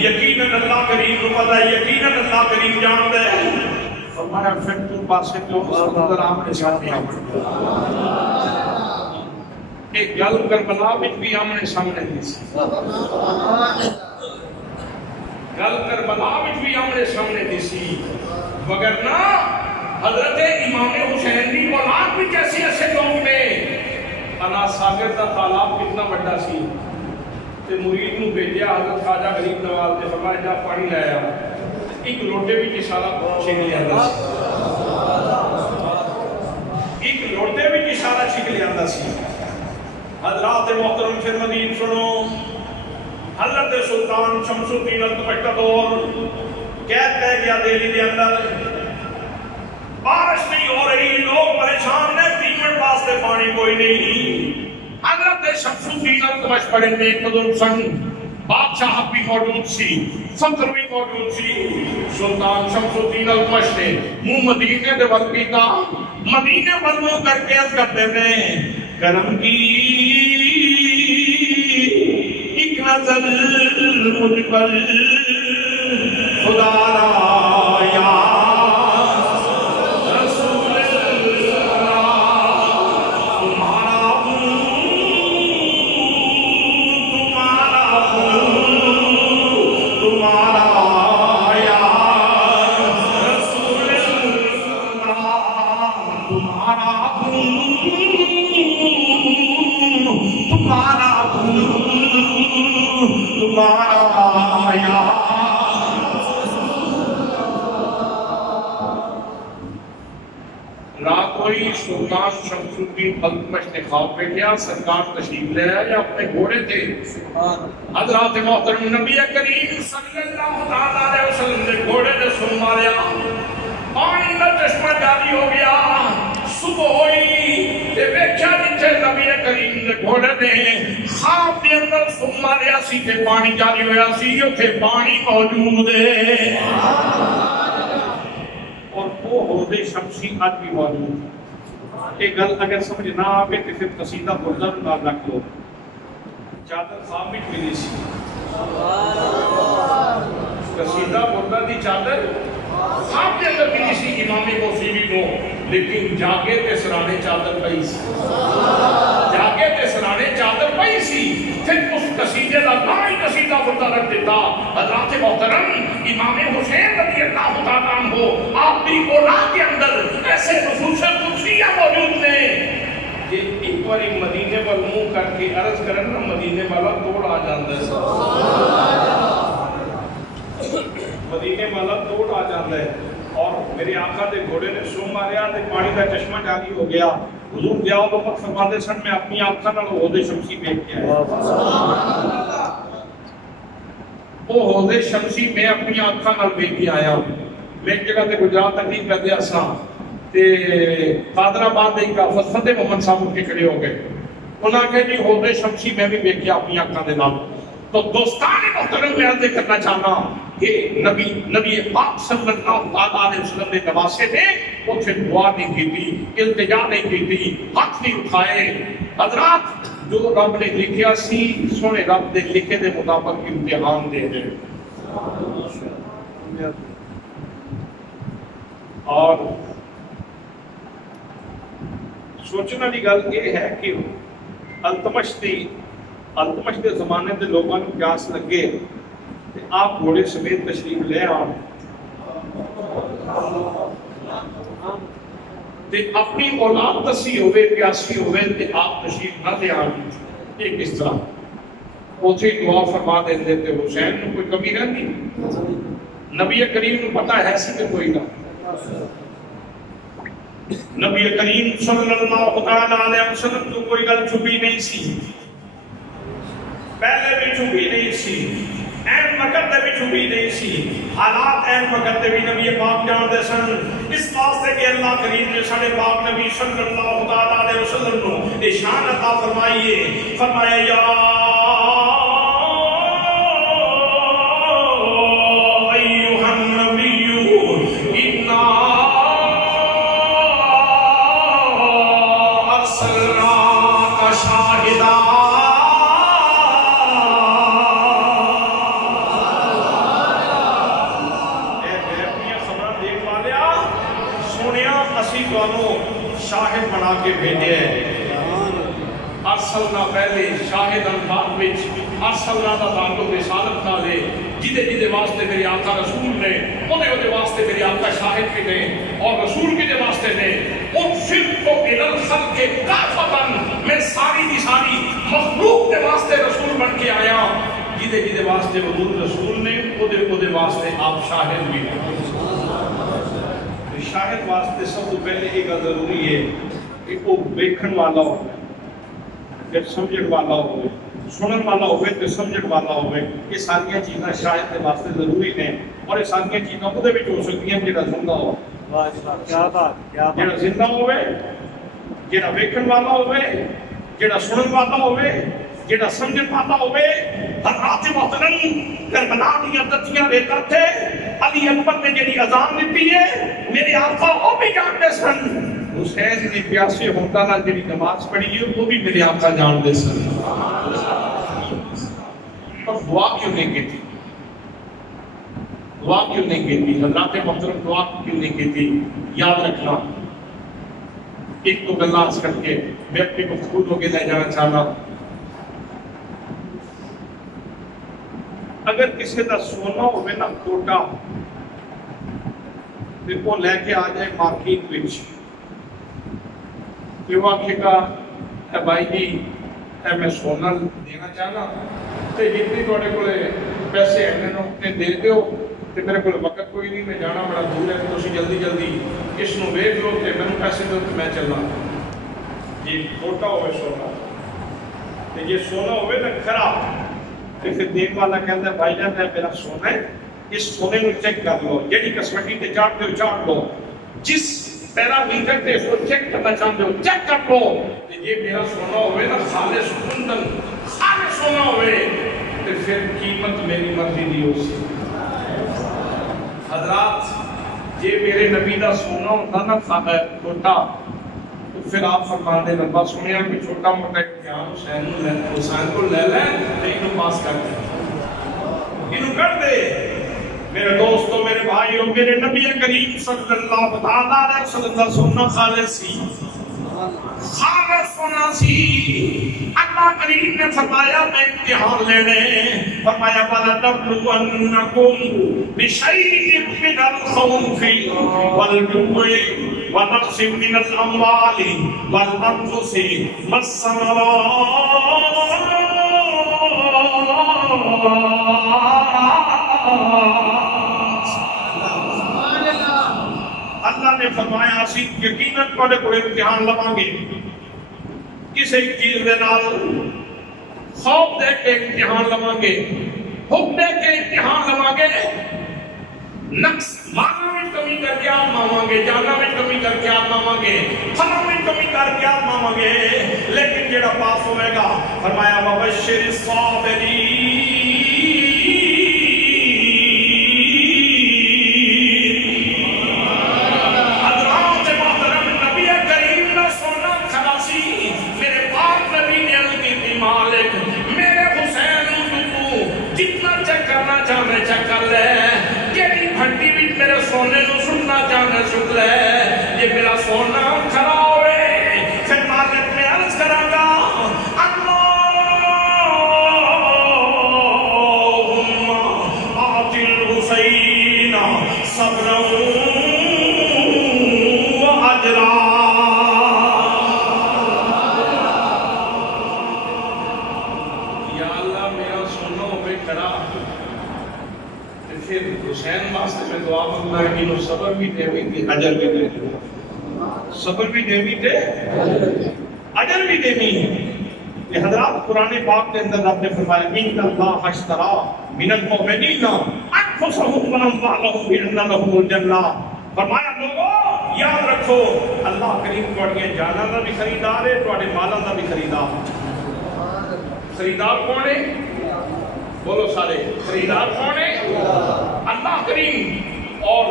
یقیناً اللہ کریم کو پتہ ہے، یقیناً اللہ کریم جانتا ہے۔ فرمایا پھر تو پاسے سے ہو ذرا آمنے سامنے آمنے۔ ایک گل کربلا میں بھی آمنے سامنے دی سی، گل کربلا میں بھی آمنے سامنے دی سی، وگرنہ حضرت امام حسین کی اولاد بھی کیسے ایسے لوگ نے انا ساگر کا تالاب کتنا بڑا سی تے مرید نو بھیجیا حضرت خواجہ غریب نواز نے فرمایا جا پانی لے آیا ایک لوٹے بھی سارا چھک لیا ایک لوٹے بھی سارا چھک لیا سی حضرات محترم پھر مدین سنو حضرت سلطان شمس الدین التمش کا دور قید کہہ گیا دہلی کے اندر بارش نہیں ہو رہی لوگ پریشان نے پیمنٹ واسطے پانی کوئی نہیں حضرت شمس الدین التمش بڑے نیک بزرگ سن بادشاہ بھی موجود سی صدر بھی موجود سی سلطان شمس الدین التمش نے منہ مدینے دے ول کیتا مدینے والوں کر کے عرض کرتے تھے کرم کی ایک نظر مجھ پر خدا را یا رسول اللہ تمہارا یا رسول اللہ تمہارا یا رات ہوئی سلطان شمس الدین التمش نے خواب میں کیا سرکار تشریف لے آیا یا اپنے گھوڑے تھے حضرات محترم نبی کریم صلی اللہ علیہ وسلم نے گھوڑے نے سن ماریا پانی کا چشمہ جاری ہو گیا صبح ہوئی تے ویکھیا جتھے نبی کریم نے گھوڑے نے خواب دے اندر سن ماریا سی تے پانی جاری ہویا سی اوتھے پانی موجود ہے اور وہ حوض شمسی آج بھی موجود ایک گل اگر سمجھ نہ آوے تو پھر قصیدہ بردہ نال رکھ لو چادر ثابت ملی سی قصیدہ بردہ دی چادر خواب دے اندر ملی سی امام موسیوی کو لیکن جاگے تے سرانے چادر پئی سی جاگے تے سرانے چادر پئی سی پھر اس قصیدے کا نام ہی قصیدہ بردہ رکھ دیتا حضرات محترم امام حسین رضی اللہ تعالیٰ عنہ آپ کی اولاد کے اندر ایسے خصوص قدسیہ موجود نے کہ ایک بار مدینے پر منہ کر کے عرض کرن نا مدینے والا توڑ آ جاندہ ہے مدینے والا توڑ آ جاندہ ہے اور میرے آقا دے گھوڑے نے سو ماریا تے پانی کا چشمہ جاری ہو گیا حضور گیا تو وقت فرماتے سن میں اپنی آقا نال حوض شمسی دیکھ کے آیا وہ حوض شمسی میں اپنی آقا نال دیکھ کے آیا میں ایک جگہ تے گجرات تقریب کر دیا سا تے قادر آباد ایک فتح محمد صاحب ان کے کھڑے ہو گئے انہاں کہ جی حوض شمسی میں بھی دیکھ کے اپنی آقا دے نال تو دوستان محترم میں عرض کرنا چاہنا کہ نبی پاک صلی اللہ علیہ وسلم نے نواسے تھے وہ پھر دعا نہیں کی تھی التجا نہیں کی تھی ہاتھ نہیں اٹھائے حضرات جو رب نے لکھیا سی سونے رب نے لکھے دے مطابق امتحان دے دے اور سوچنا دی گل یہ ہے کہ التمش دے زمانے دے لوگوں کو پیاس لگے کہ آپ گھوڑے سمیت تشریف لے آؤ تے اپنی اولاد تسی ہوئے پیاسی ہوئے تے آپ تشریف نہ لے آؤ یہ کس طرح اوتھے دعا فرما دیندے تے حسین میں کوئی کمی رہتی نبی کریم کو پتہ ہے سی کہ کوئی نہ نبی کریم صلی اللہ علیہ وسلم کو کوئی گل چھپی نہیں سی پہلے بھی چھپی نہیں سی این وقت بھی چھپی نہیں سی حالات این وقت بھی نبی پاک جان دے سن اس واسطے کہ اللہ کریم نے ساڑھے پاک نبی صلی اللہ علیہ وسلم کو اشان عطا فرمائیے فرمایا یا ایوہ النبی انا ارسلناک شاہدا شاہد بنا کے بھیجے ارسلنا پہلے شاہد انباد وچ ارسلنا دا تعلق رسالت نال ہے جدے جدے واسطے میرے آقا رسول نے وہ واسطے میرے آقا شاہد کے نے اور رسول کے واسطے نے ان شرک کو الخلق کے کافتاً میں ساری کی ساری مخلوق کے واسطے رسول بن کے آیا جدے جدے واسطے حضور رسول نے وہ واسطے آپ شاہد بھی ہیں شاہد واسطے سب تو پہلے ایک ضروری ہے کہ وہ دیکھن والا ہو پھر سمجھن والا ہو سنن والا ہوئے تو سمجھن والا ہوئے یہ ساری چیزاں شاہد کے واسطے ضروری ہیں اور یہ ساری چیزاں وہ ہو سکتی ہیں جہاں زندہ ہو جہاں زندہ ہوئے جہاں دیکھن والا ہوئے جہاں سنن والا ہوئے جہاں سمجھن والا ہوئے حضرات محترم کربلا دیا تتیاں دیتا تھے علی اکبر نے جنہی اذان دیتی ہے میرے آقا وہ بھی جانتے سن حسین نے پیاسے ہوتا نہ جنہی نماز پڑھی ہے وہ بھی میرے آقا جانتے سن اور دعا کیوں نہیں کہتی دعا کیوں نہیں کہتی حضرات محترم دعا کیوں نہیں کہتی یاد رکھنا ایک تو گلاس کر کے میں اپنی گفتگو کو لے جانا چاہنا اگر کسی کا سونا ہوئے نا کوٹا تو وہ لے کے آ جائے مارکیٹ وچ تو وہ آکھے گا اے بھائی جی اے میں سونا دینا چاہنا تو جتنی توڑے کو پیسے ہیں دے دیو تو میرے کو وقت کوئی نہیں میں جانا بڑا دور ہے تو اسی جلدی جلدی اس نو ویک لو کہ میں پیسے دو تو میں چلنا جی کوٹا ہوئے سونا تو یہ سونا ہوئے نا خراب پھر دین والا کہتا ہے بھائی جان میرا سونا ہے اس سونے کو چیک کر لو یعنی کسمٹی تے چاٹ دو چاٹ لو جس پیرامیٹر تے اس کو چیک کرنا چاہتے ہو چیک کر لو کہ یہ میرا سونا ہوئے نا خالص کندن خالص سونا ہوئے تو پھر قیمت میری مرضی نہیں ہو سکتی حضرات یہ میرے نبی دا سونا ہوتا نا چھوٹا تو پھر آپ فرمانے لمبا سنیا کہ چھوٹا موٹا امتحان حسین کو لے لیں تو انہوں پاس کر دیں انہوں کر دے میرے دوستو میرے بھائیوں میرے نبی کریم صلی اللہ علیہ وسلم سننا خالص سی خالص سونا سی اللہ کریم نے فرمایا میں امتحان لینے فرمایا وَلَنَبْلُوَنَّكُمْ بِشَيْءٍ مِّنَ الْخَوْفِ وَالْجُوعِ وَنَقْصٍ مِّنَ الْأَمْوَالِ وَالْأَنفُسِ وَالثَّمَرَاتِ اللہ نے فرمایا سی یقیناً تھوڑے کو امتحان لواں گے کسی چیز دے نال خوف دے کے امتحان لواں گے حکم دے کے امتحان لواں گے نقص مالوں میں کمی کر کے آپ ماواں گے جانا میں کمی کر کے آپ ماواں گے پھلوں میں کمی کر کے آپ ماواں گے لیکن جڑا پاس ہوئے گا فرمایا وَبَشِّرِ الصَّابِرِينَ چیک کر لے جیڑی بھٹی بھی میرے سونے نو سننا چاہنے سن لے یہ میرا سونا کھڑا ہوئے پھر مالک میں عرض کرا گا اللہم آت الحسین صبرا و اجرا یا اللہ میرا سونا ہوئے کھڑا پھر حسین واسطے میں دعا مانگنا ہے کہ انہوں صبر بھی دے بھی اجر بھی دے صبر بھی دے بھی دے اجر بھی دے بھی یہ حضرات قرآن پاک کے اندر رب نے فرمایا ان اللہ اشترا من المؤمنین انفسهم واموالهم بان لهم الجنہ فرمایا لوگوں یاد رکھو اللہ کریم تھوڑی جاناں دا بھی خریدار ہے تھوڑے مالاں دا بھی خریدار کون ہے بولو سارے خریدار کون ہے اللہ کریم اور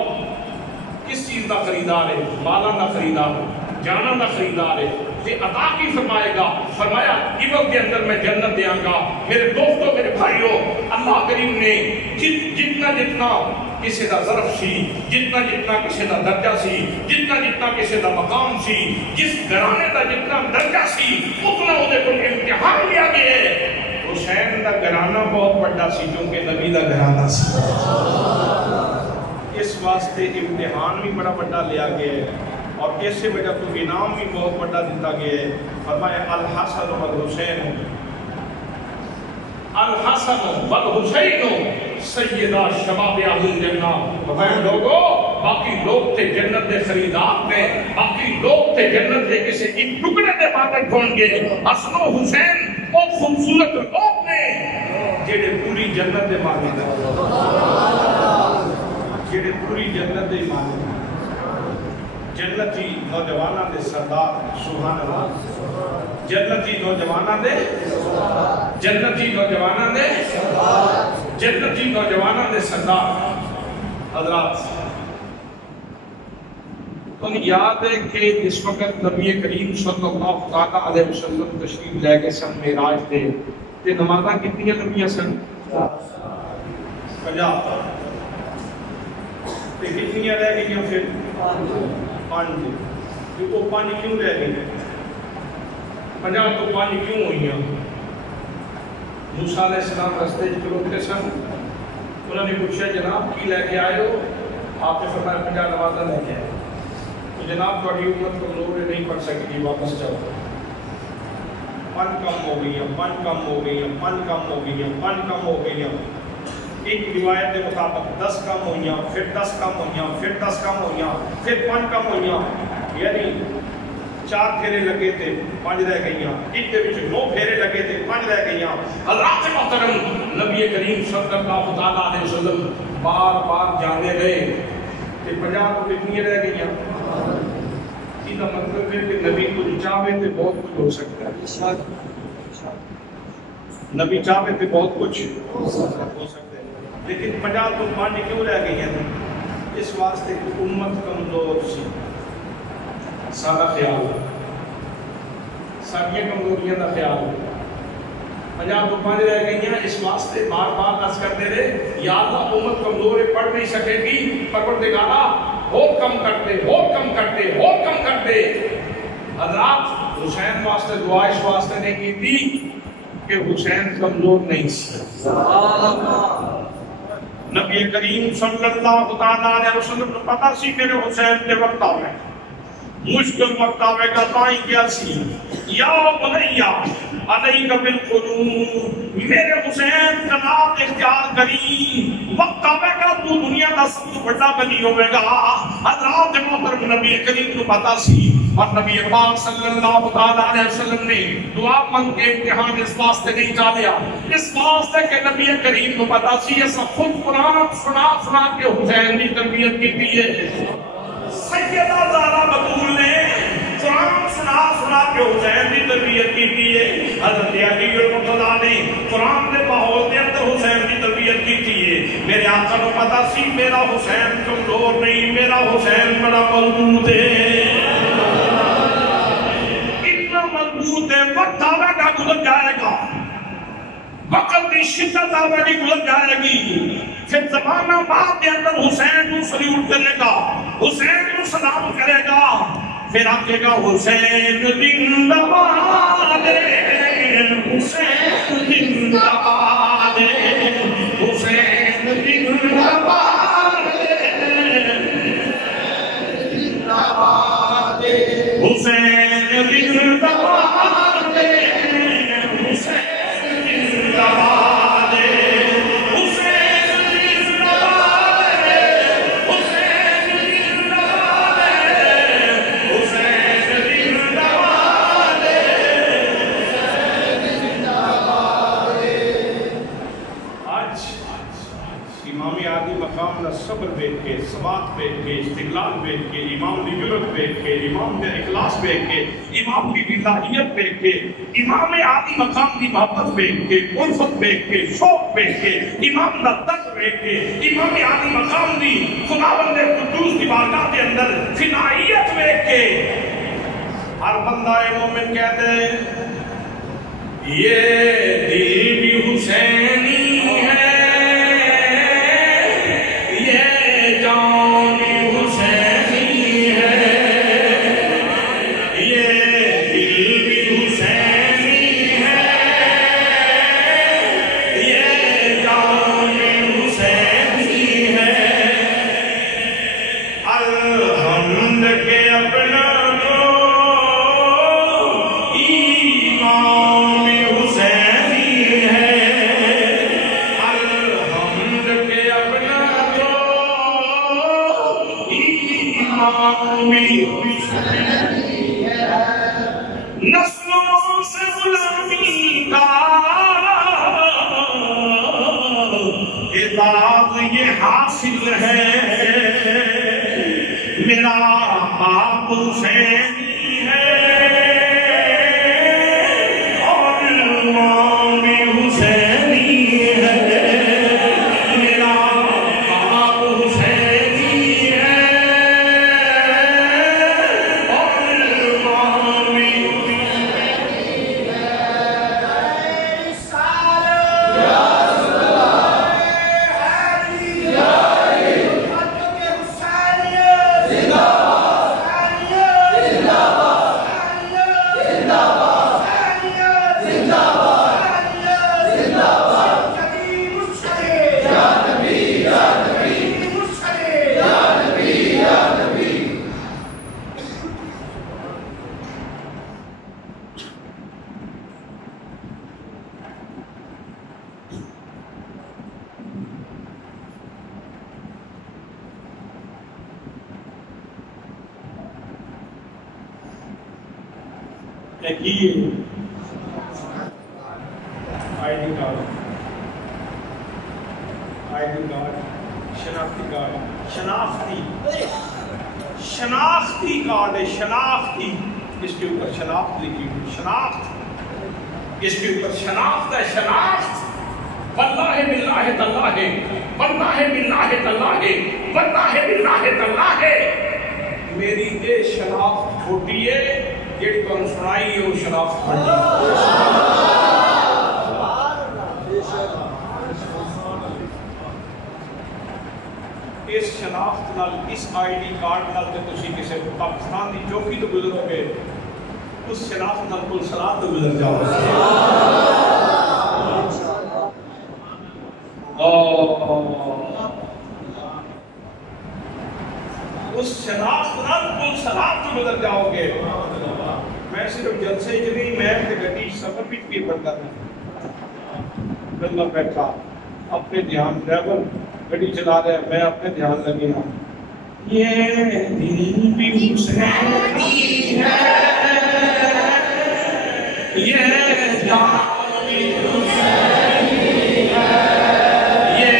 کس چیز کا خریدار ہے مالا کا خریدار ہے جانا کا خریدار ہے یہ عطا کی فرمائے گا فرمایا عوض کے اندر میں جنت دیاں گا میرے دوستوں میرے بھائیوں اللہ کریم نے جتنا جتنا کسی کا ظرف سی جتنا جتنا کسی کا درجہ سی جتنا جتنا کسی کا مقام سی جس گھرانے کا جتنا درجہ سی اتنا وہ کو امتحان لیا گیا ہے حسین دا گھرانہ بہت بڑا سی کیونکہ نبی دا گھرانہ سی، اس واسطے امتحان بھی بڑا بڑا لیا گیا ہے اور اس سے وجہ تو انعام بھی بہت بڑا دیتا گیا ہے۔ فرمایا الحسن والحسین الحسن والحسین سیدہ شباب اہل الجنہ۔ فرمایا لوگوں باقی لوگ تھے جنت دے خریدار میں، باقی لوگ تھے جنت دے کسی ایک ٹکڑے دے مالک ہون گے، حسن و حسین وہ خوبصورت لوگ نے جڑے پوری جنت دے مالک ہیں، جڑے پوری جنت دے مالک ہیں، جنتی نوجوانہ دے سردار، سبحان اللہ، جنتی نوجوانہ دے، جنتی نوجوانہ دے، جنتی نوجوانہ دے سردار۔ حضرات تو یاد ہے کہ اس وقت نبی کریم صلی اللہ علیہ وسلم تشریف لے کے سن معراج دے تے نمازاں کتنی لمبیاں سن؟ 50۔ تے کتنی رہ گئیاں پھر؟ 5۔ وہ 5 کیوں رہ گئی؟ 50 تو 5 کیوں ہوئیاں؟ موسیٰ علیہ السلام رستے کھلوتے سن، انہوں نے پوچھا جناب کی لے کے آئے ہو؟ آپ نے فرمایا 50 نمازاں لے کے آئے۔ تو جناب تھوڑی امت کمزور نہیں پڑھ سکتی، واپس جاؤ۔ 5 کم ہو گئی، 5 کم ہو گئی، 5 کم ہو گئی، 5 کم ہو گئی۔ ایک روایت کے مطابق 10 کم ہوئیاں، پھر 10 کم ہوئیاں، پھر 10 کم ہوئیاں، پھر 5 کم ہوئیاں، یعنی 4 پھیرے لگے تھے 5 رہ گئیاں، ایک دے وچ 9 پھیرے لگے تھے 5 رہ گئیاں۔ حضرات محترم نبی کریم صلی اللہ علیہ وسلم بار بار جانے رہے کہ 50 تو کتنی رہ گئیاں؟ اس کا مطلب ہے کہ نبی کچھ چاہے تو بہت کچھ ہو سکتا ہے، نبی چاہے تو بہت کچھ ہو سکتا ہے، لیکن 50 تو 5 کیوں رہ گئی ہیں؟ اس واسطے کہ امت کمزور سی۔ سارا خیال ساری کمزوریاں کا خیال 50 تو 5 رہ گئی ہیں، اس واسطے بار بار عرض کرتے رہے یا اللہ امت کمزور ہے، پڑھ نہیں سکے گی، پروردگارا اور کم کرتے، اور کم کرتے، اور کم کرتے۔ حضرات حسین واسطے دعا اس واسطے نہیں کی تھی کہ حسین کمزور نہیں سی۔ نبی کریم صلی اللہ علیہ وسلم کو پتا سی کہ حسین کے وقت آوے، مشکل وقت آوے گا، تائیں کیا سی یا بنیا علیک بالقنوت، میرے حسین قناعت اختیار کری، وقت آوے گا تو دنیا کا سب سے بڑا بنی ہوئے گا۔ حضرات محترم نبی کریم کو پتا سی، اور نبی پاک صلی اللہ علیہ وسلم نے دعا مانگ کے امتحان اس واسطے نہیں ڈالیا، اس واسطے کہ نبی کریم کو پتا سی ایسا خود قرآن سنا کے حسین کی تربیت کی ہے۔ سیدہ زہرا بطول نے قرآن سنا کے حسین کی تربیت کی ہے۔ حضرت علی المرتضیٰ نے قرآن کے ماحول کے اندر حسین کی تربیت کی ہے۔ میرے آقا کو پتا سی میرا حسین کمزور نہیں، میرا حسین بڑا مضبوط ہے، اتنا مضبوط ہے، وقت آوے گا گزر جائے گا، وقت کی شدت آوے گی گزر جائے گی، پھر زمانہ بعد کے اندر حسین کو سلیوٹ کرے گا، حسین کو سلام کرے گا، پھر آپ کہے گا حسین زندہ باد، حسین زندہ باد، حسین زندہ باد، حسین زندہ باد، حسین زندہ باد، صبر بیٹھ کے، ثبات بیٹھ کے، استقلال بیٹھ کے، امام کی جرت بیٹھ کے، امام کے اخلاص بیٹھ کے، امام کی الہیت بیٹھ کے، امام عالی مقام کی محبت بیٹھ کے، الفت بیٹھ کے، شوق بیٹھ کے، امام کا درد بیٹھ کے، امام عالی مقام کی خداوند قدوس کی بارگاہ کے اندر فنائیت بیٹھ کے، ہر بندہ مومن کہتے ہیں یہ دل بھی حسینی ہے، نسلوں سے غلامی کا اعزاز یہ حاصل ہے میرا باپ حسینی ہے اور امام حسینی ہے میرا باپ حسینی ہے اور امام شناختی کارڈ ہے، شناختی، اس کے اوپر شناخت لکھی ہوئی، شناخت، اس کے اوپر شناخت ہے، شناخت، واللہ باللہ تاللہ ہے، واللہ باللہ تاللہ ہے، واللہ باللہ تاللہ ہے، میری یہ شناخت چھوٹی ہے، جیڑی تو سنائی ہے وہ شناخت بڑی ہے۔ اس شناخت نال، اس آئی ڈی کارڈ نال تے تسی کسے پاکستان دی چوکی تو گزرو گے، اس شناخت نال کل صلاح تو گزر جاؤ اس شناخت نال کل صلاح تو گزر جاؤ گے۔ میں صرف جلسے ہی نہیں، میں تے گڈی سفر بھی پی پڑتا تھا، اللہ بیٹھا اپنے دھیان ڈرائیور گاڑی چلا رہے ہیں، میں اپنے دھیان لگے ہوں، یہ دل بھی حسینی ہے، یہ جان بھی حسینی ہے، یہ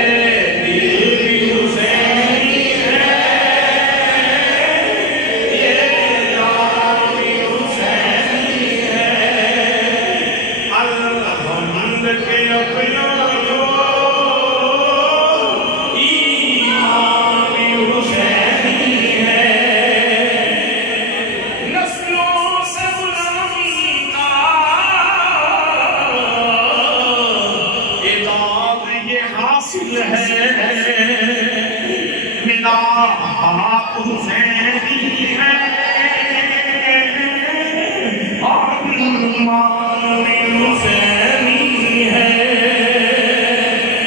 دل بھی حسینی ہے، یہ جان بھی حسینی ہے، الحمد کے اپنا حسینی ہے اور امام حسینی ہے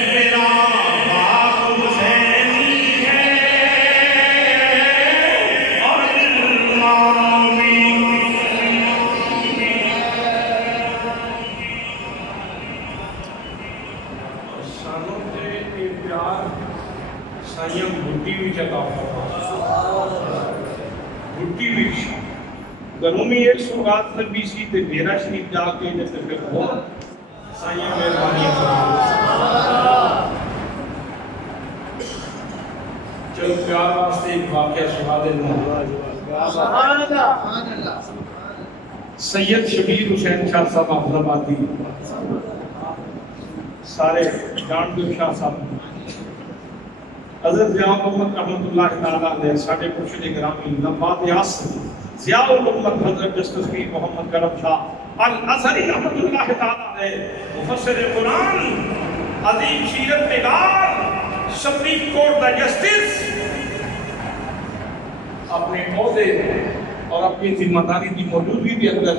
میرا باپ حسینی ہے اور امام سانوں تے یہ پیار سائیاں بھٹی بھی چکا بھٹی بھی گھروں میں ایک سوگات نبی سی تے میرا شریف جا کے جیسے پھر بہت سائیاں مہربانی چلو پیار واسطے ایک واقعہ سنا دینا۔ سید شبیر حسین شاہ صاحب حافظ آبادی سارے جان دو شاہ صاحب حضرت ضیاء محمد رحمت اللہ تعالیٰ علیہ ساڑھے مرشد گرامی نبات یاسر ضیاء الامت حضرت جسٹس پیر محمد کرم شاہ الازہری رحمت اللہ تعالیٰ علیہ مفسر قرآن عظیم سیرت نگار سپریم کورٹ دا جسٹس اپنے عہدے اور اپنی ذمہ داری کی موجودگی کے اندر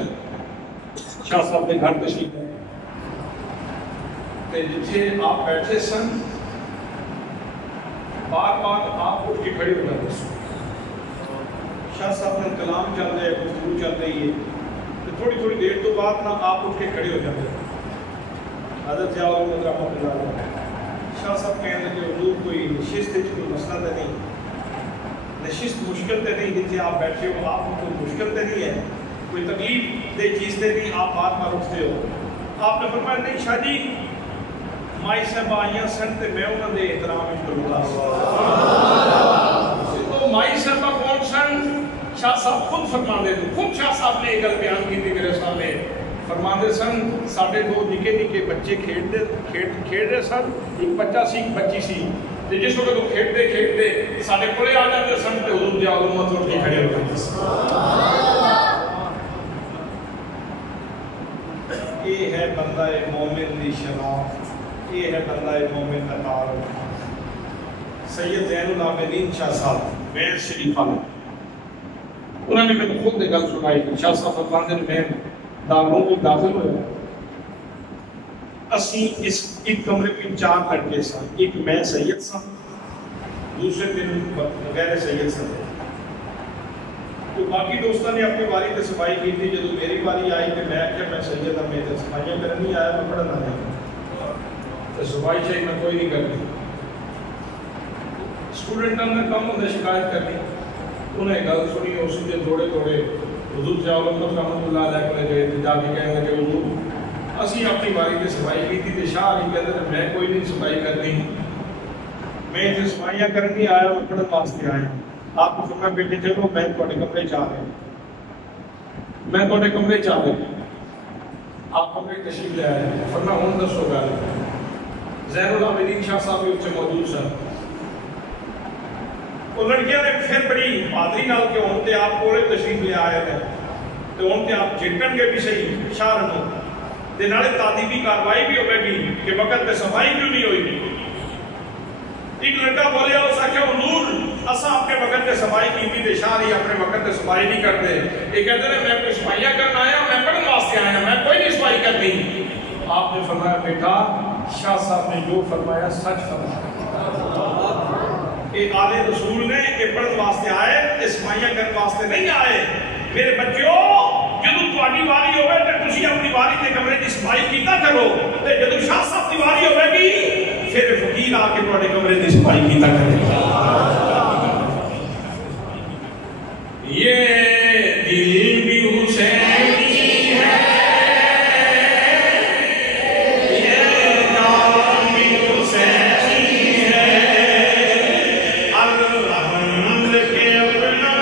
شاہ صاحب نے گھر تشریف ہے جتھے آپ بیٹھے سن بار بار آپ اٹھ کے کھڑے ہو جاتے ہیں۔ شاہ صاحب نے کلام چل رہے ہیں، گفتگو چل رہی ہے، تو تھوڑی تھوڑی دیر تو بعد نہ آپ اٹھ کے کھڑے ہو جاتے ہیں۔ حضرت ضیاء الحمد رحمۃ اللہ علیہ شاہ صاحب کہنے لگے حضور کوئی نشست کوئی مسئلہ تو نہیں، نشست مشکل تے نہیں جتنے آپ بیٹھے ہو آپ کو کوئی مشکل تے نہیں ہے کوئی تکلیف دے چیز تے نہیں آپ بار بار اٹھتے ہو آپ نے فرمایا نہیں شاہ جی مائی صاحب آئیاں سن تے میں انہوں نے احترام کروں تو مائی صاحب کون سن شاہ صاحب خود فرما دے خود شاہ صاحب نے ایک گل بیان کی تھی میرے سامنے فرما دے سن ساڑھے دو نکے نکے بچے کھیڑ رہے سن ایک بچہ سی ایک بچی سی جس وقت وہ کھیڑتے ساڑھے کولے آ جاتے سن تے حضور دی علومت اٹھ کے کھڑے ہو جاتے یہ ہے بندہ مومن دی شناخت یہ ہے بندہ مومن کا تعارف سید زین العابدین شاہ صاحب میں شریف والے انہوں نے میں خود گل سنائی شاہ صاحب فرماندے نے میں داروں کو داخل ہویا اسی اس ایک کمرے میں 4 لڑکے سن ایک میں سید سن دوسرے دن غیر سید سن تو باقی دوستوں نے اپنی باری تے صفائی کی تھی جب میری باری آئی تو میں کہ میں سید ہوں میں تے صفائیاں کرنے نہیں آیا میں پڑھنا نہیں تو صفائی چاہیے میں کوئی نہیں کرنی اسٹوڈنٹوں نے کم ہوتے شکایت کرنی انہیں گل سنی اس سے تھوڑے حضور سے علمت رحمت اللہ علیہ کو گئے جا کے کہنے لگے حضور اسی اپنی باری تے صفائی کی تھی شاہ علی کہتے ہیں میں کوئی نہیں صفائی کرنی میں تے صفائیاں کرنی آیا میں پڑھن واسطے آیا آپ کو فرمایا بیٹے چلو میں تھوڑے کمرے چاہ رہے میں تھوڑے کمرے چاہ رہے آپ کمرے تشریف لے آئے فرمایا ہوں دسو گل زین العابدین شاہ صاحب بھی اتنے موجود سن وہ لڑکیاں نے پھر بڑی بہادری نال کے ہوں تے آپ کولے تشریف لے آئے ہیں تو ہوں تے آپ جھٹکن گے بھی صحیح شاہ رنو تے نالے تعدیبی کاروائی بھی ہوئے گی کہ وقت تے صفائی کیوں نہیں ہوئی گی ایک لڑکا بولیا اس آکھے حضور اسا اپنے وقت تے صفائی کی تھی تے شاہ علی اپنے وقت تے صفائی نہیں کرتے یہ کہتے ہیں میں کوئی صفائیاں کرنا آیا میں پڑھن واسطے آیا میں کوئی نہیں صفائی کرنی آپ نے فرمایا بیٹا شاہ صاحب نے جو فرمایا سچ فرمایا یہ آلِ رسول نے کہ پڑھن واسطے آئے اس صفائیاں کرنے واسطے نہیں آئے میرے بچوں جدو تہاڈی واری ہوئے تے تسی اپنی واری تے کمرے دی صفائی کیتا کرو تے جدو شاہ صاحب دی واری ہوئے گی پھر فقیر آ کے تہاڈے کمرے دی صفائی کیتا کرے یہ دل بھی حسینی ہے یہ جان بھی حسینی ہے الحمد کے اپنا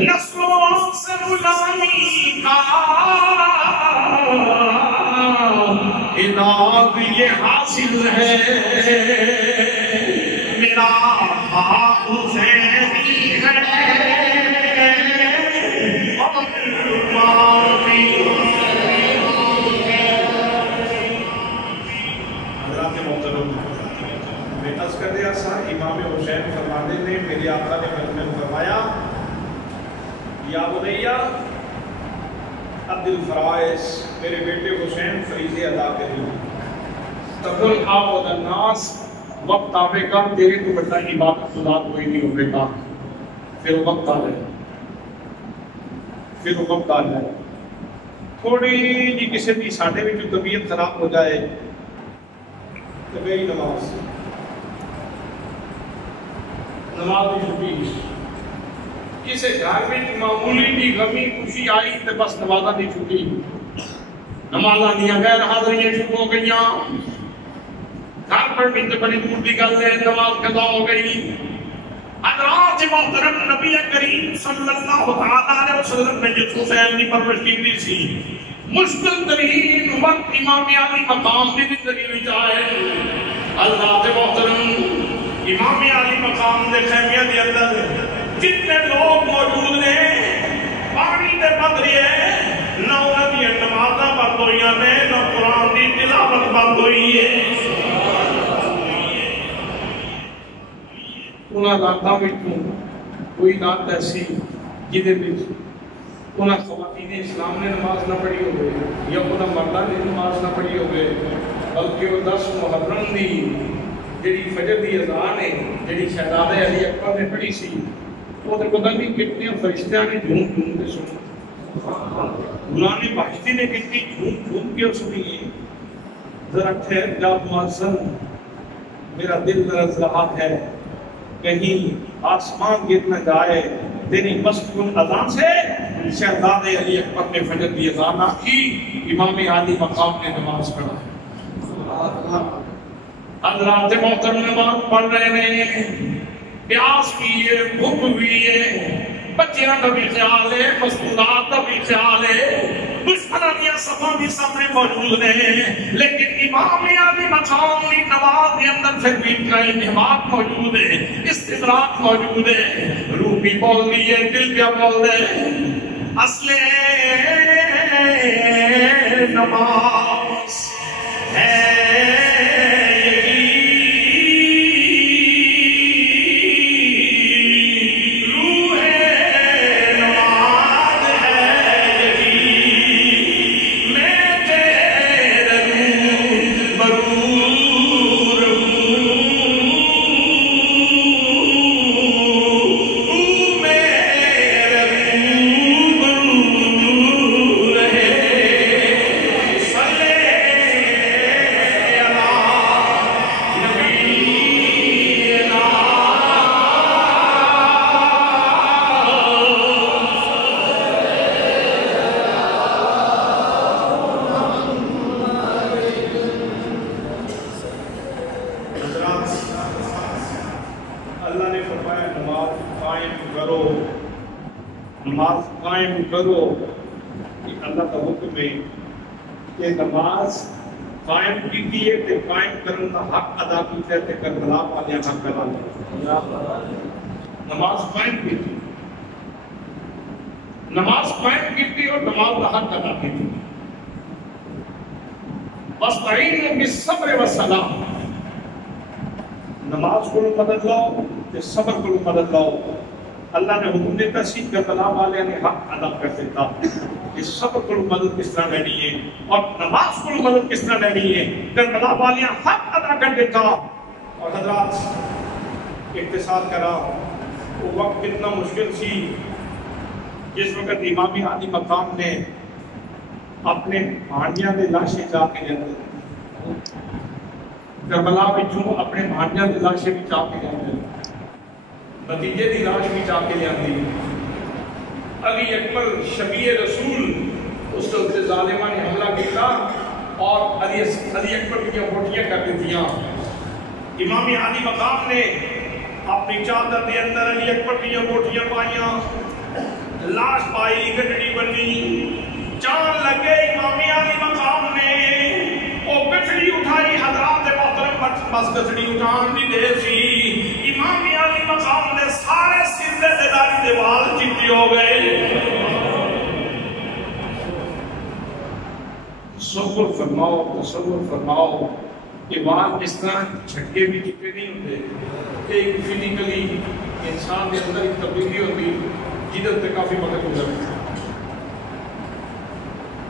نسلوں سے غلامی کا انعام یہ حاصل ہے میرا باپ حسینی ہے حضرات محترم میں عرض کر دیا سا امام حسین فرمانے نے میرے آقا نے میں فرمایا یا بنیا عبد الفرائض میرے بیٹے حسین فریضے ادا کری تقل آبود الناس وقت آوے گا تیرے تو بڑا عبادت خدا کوئی نہیں ہوئے گا پھر وقت آ جائے تھوڑی جی کسی بھی ساڑھے میں جو طبیعت خراب ہو جائے تو میری نماز کی چھٹی کسی گھر میں معمولی دی غمی خوشی آئی تو بس نمازہ دی چھٹی نمازہ دیا غیر حاضریاں شروع ہو گئیاں گھر پر بھی تو بڑی دور دی گل ہے نماز قضا ہو گئی حضرات محترم نبی کریم صلی اللہ علیہ وسلم نے جس حسین کی پرورش کی سی مشکل ترین وقت امام علی مقام کی زندگی میں آئے حضرات محترم امام علی مقام دے خیمیہ دے اندر جتنے لوگ موجود نے پانی دے بدری ہے نہ انہوں نے نمازہ بند ہوئی نے نہ قرآن دی تلاوت بند ہوئی ہے انہاں راتاں وچوں کوئی رات ایسی جدے وچ انہاں خواتین اسلام نے نماز نہ پڑھی ہوئے یا انہاں مرداں نے نماز نہ پڑھی ہوئے بلکہ وہ 10 محرم دی جڑی فجر دی اذان ہے جڑی شہزادہ علی اکبر نے پڑھی سی وہ تو پتہ نہیں کتنے فرشتیاں نے جھوم جھوم کے سنی قرآن بہشتی نے کتنی جھوم جھوم کے سنی ہے ذرا ٹھہر جا مؤذن، میرا دل لرز رہا ہے، کہیں آسمان گر نہ جائے تیری مسکون اذان سے۔ شہزادے علی اکبر نے فجر کی اذان آکی، امام عالی مقام نے نماز پڑھا۔ حضرات محترم نماز پڑھ رہے ہیں، پیاس بھی ہے، بھوک بھی ہے، بچیاں کا بھی خیال ہے، مستورات کا بھی خیال ہے، دشمنانیاں صفوں بھی سامنے موجود ہیں، لیکن امام عالی مقام کی نماز کے اندر پھر بھی کا انہماک موجود ہے، استدراک موجود ہے، روح بھی بول دی ہے، دل بھی بول دے، اصل نماز ہے کرو، کہ اللہ کا حکم ہے کہ نماز قائم کی دیئے تے قائم کرنے کا حق ادا کی تے کربلا والے حق ادا کی، نماز قائم کی تھی، نماز قائم کی تھی اور نماز کا حق ادا کی تھی۔ وَاسْتَعِينُوا بِالصَّبْرِ وَالصَّلَاةِ، نماز کو مدد لاؤ تے صبر کو مدد لاؤ۔ اللہ نے حکم دیتا سی کربلا والے نے حق ادا کر دیتا کہ صبر کو مدد کس طرح لینی ہے اور نماز کو مدد کس طرح لینی ہے، کربلا والے حق ادا کر دیتا۔ اور حضرات اختصار کرا، وہ وقت کتنا مشکل سی جس وقت امام عالی مقام نے اپنے بھانجیاں دے لاشیں جا کے جاتے، کربلا وچوں اپنے بھانجیاں دے لاشیں بھی جا کے جاتے، نتیجے دی لاش بھی جا کے لیاندی۔ علی اکبر شبیہ رسول اس کے ظالمہ نے حملہ کیا اور علی اکبر کی بوٹیاں کر دیتیاں۔ امام عالی مقام نے اپنی چادر دے اندر علی اکبر کی بوٹیاں پائیاں، لاش پائی، گڈڑی بنی، جان لگے امام عالی مقام نے وہ گٹھڑی اٹھائی، حضرات محترم بس گٹھڑی اٹھان دی دے سی، امام عالی مقام نے سارے سندے دے داری دیوال چٹی ہو گئے۔ تصور فرماؤ، تصور فرماؤ کہ وہاں اس طرح جھٹکے بھی چپے نہیں ہوتے، ایک فزیکلی انسان کے اندر ایک تبدیلی ہوتی جدت پہ کافی وقت گزرتا،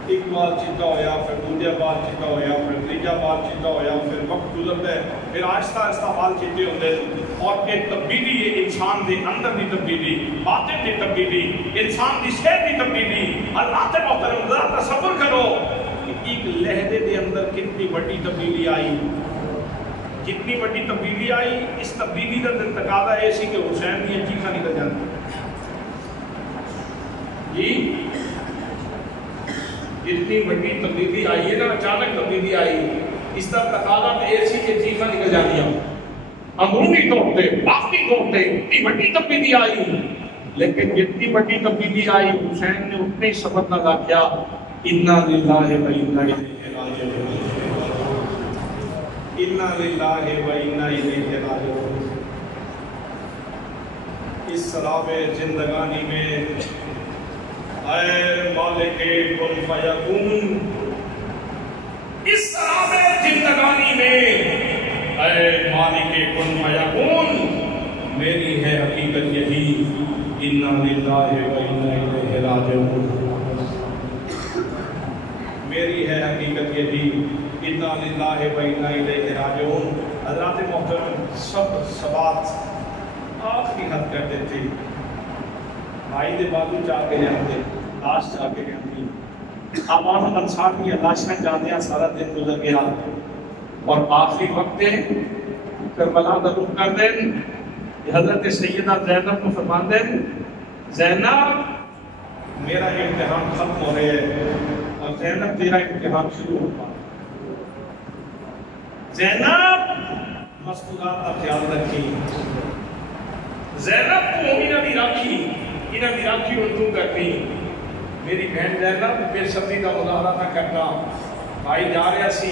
ایک بار چیتا ہویا، پھر دوسرا بار چیتا ہویا، پھر تیجا بار چیتا ہویا، پھر وقت گزرتا ہے، پھر آہستہ آہستہ بال چیتے ہوتے، اور ایک تبدیلی ہے انسان دے اندر دی تبدیلی، باطن دی تبدیلی، انسان دی صحت دی تبدیلی۔ اللہ تے محترم ذرا تصور کرو کہ ایک لہجے دے اندر کتنی بڑی تبدیلی آئی، کتنی بڑی تبدیلی آئی۔ اس تبدیلی کا تقاضا ایسی کہ حسین کی چیخاں نکل جاتی جی، اتنی بڑی تبدیلی آئی ہے نا، اچانک تبدیلی آئی، اس طرح تقاضا ایسی کہ چیخاں نکل جاتی ہیں، اندرونی طور پہ، باطنی طور پہ اتنی بڑی تبدیلی آئی، لیکن جتنی بڑی تبدیلی آئی حسین نے اتنے ہی صبر ادا کیا۔ انا للہ و انا الیہ راجعون، انا للہ و انا الیہ راجعون۔ اس سلاب زندگانی میں اے مالک کن فیکون، اس سلاب زندگانی میں اے مالک کن فیکون، میری ہے حقیقت یہی، انا للہ و انا الیہ راجعون، میری ہے حقیقت یہی، انا للہ و انا الیہ راجعون۔ حضرات محترم، سب سبات آخری حد کرتے تھے، بھائی دے بازو چاہ کے جاتے، لاش چاہ کے جاتی، امان انصار کی لاشیں جاندیاں سارا دن گزر گیا اور آخری وقت کربلا دا رخ کر دیں حضرت سیدہ زینب کو فرمان دیں زینب میرا امتحان ختم ہو رہے ہے اور زینب تیرا امتحان شروع ہوگا زینب مستورات کا خیال رکھی زینب کو انہیں بھی رکھی انہیں بھی رکھی اور تو کرنی میری بہن زینب بے صبری کا مظاہرہ نہ کرنا بھائی جا رہا سی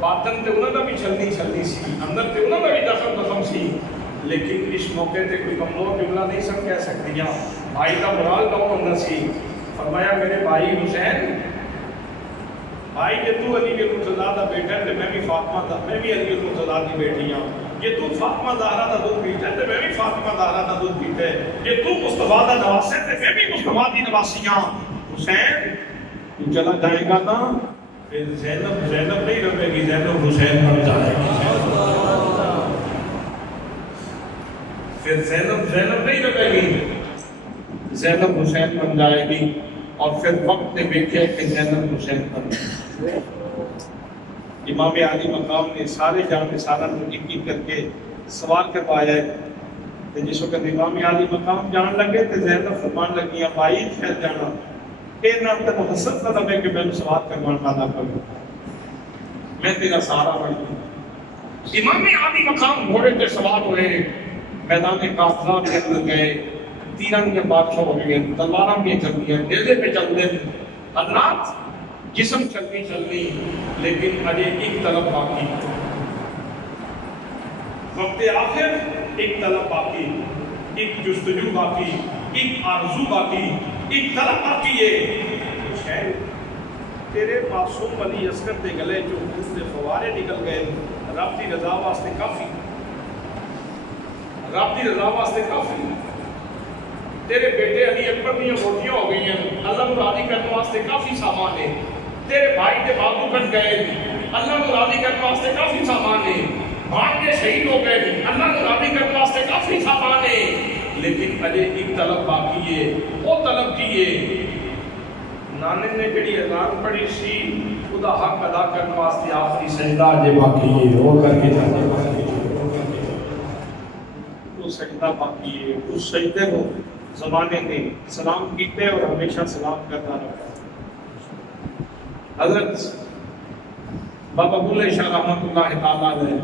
باطن تے انہوں نے بھی چلنی سی اندر تے انہوں نے بھی دخل سی لیکن اس موقع تے کوئی کمزور جملہ نہیں سب کہہ سکتی بھائی کا مرال ڈاؤن ہونا سی فرمایا میرے بھائی حسین بھائی کہ تو علی کے مرتضیٰ دا بیٹا ہے میں بھی فاطمہ دا میں بھی علی کے مرتضیٰ دی بیٹی ہوں یہ تو فاطمہ زہرا دا دودھ پیتا ہے میں بھی فاطمہ زہرا دا دودھ پیتا ہے یہ تو مصطفیٰ دا نواسی ہے میں بھی مصطفیٰ دی نواسی ہوں حسین تو چلا جائے گا نا پھر زینب نہیں رہے گی زینب حسین بن جائے گی پھر زینب نہیں رہے گی زینب حسین بن جائے گی اور پھر وقت نے دیکھا کہ زینب حسین بن جائے امام علی مقام نے سارے جان سارا ایک کر کے سوال کروایا ہے کہ جس وقت امام علی مقام جان لگے تو زینب فرمان لگی بھائی خیر جانا اے نہ تے محسن نہ دے کہ میں سوال کروانا پیدا کروں میں تیرا سارا بن امام علی مقام گھوڑے تے سوال ہوئے میدان کافران کے اندر گئے تیران کے بادشاہ ہو گئے تلواراں بھی چل گئے نیزے پہ چل گئے حضرات جسم چلنی لیکن اجے ایک طلب باقی وقت آخر ایک طلب باقی ایک جستجو باقی ایک آرزو باقی ایک طلب باقی ہے حسین تیرے معصوم علی اصغر دے گلے جو خون دے فوارے نکل گئے رب دی رضا واسطے کافی رب دی رضا واسطے کافی تیرے بیٹے علی اکبر دیا روٹیاں ہو گئی ہیں اللہ کو راضی کرنے واسطے کافی سامان ہے تیرے بھائی کے بابو کٹ گئے اللہ کو راضی کرنے واسطے کافی سامان ہے بھانجے شہید ہو گئے اللہ کو راضی کرنے واسطے کافی سامان ہے لیکن اجے ایک طلب باقی ہے وہ طلب کی ہے نانے نے جڑی اذان پڑھی سی خدا حق ادا کرنے واسطے آخری سجدہ اجے باقی ہے وہ کر کے جانے وہ سجدہ باقی ہے اس سجدے کو زمانے نے سلام کیتے اور ہمیشہ سلام کرتا رہا حضرت بابا بلے شاہ رحمت اللہ تعالیٰ نے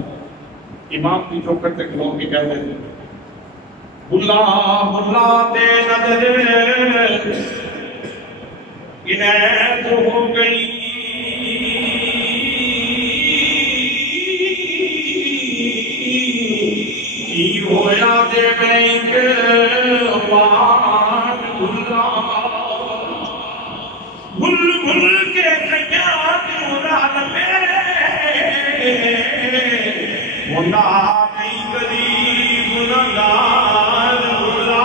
امام کی چوکٹ تک لوگ بھی کہتے تھے بلا بلا دے نظر عنایت ہو گئی کی ہویا دے بینک بان بل بل کے قیاد مراد میں منا نہیں قریب نگار بلا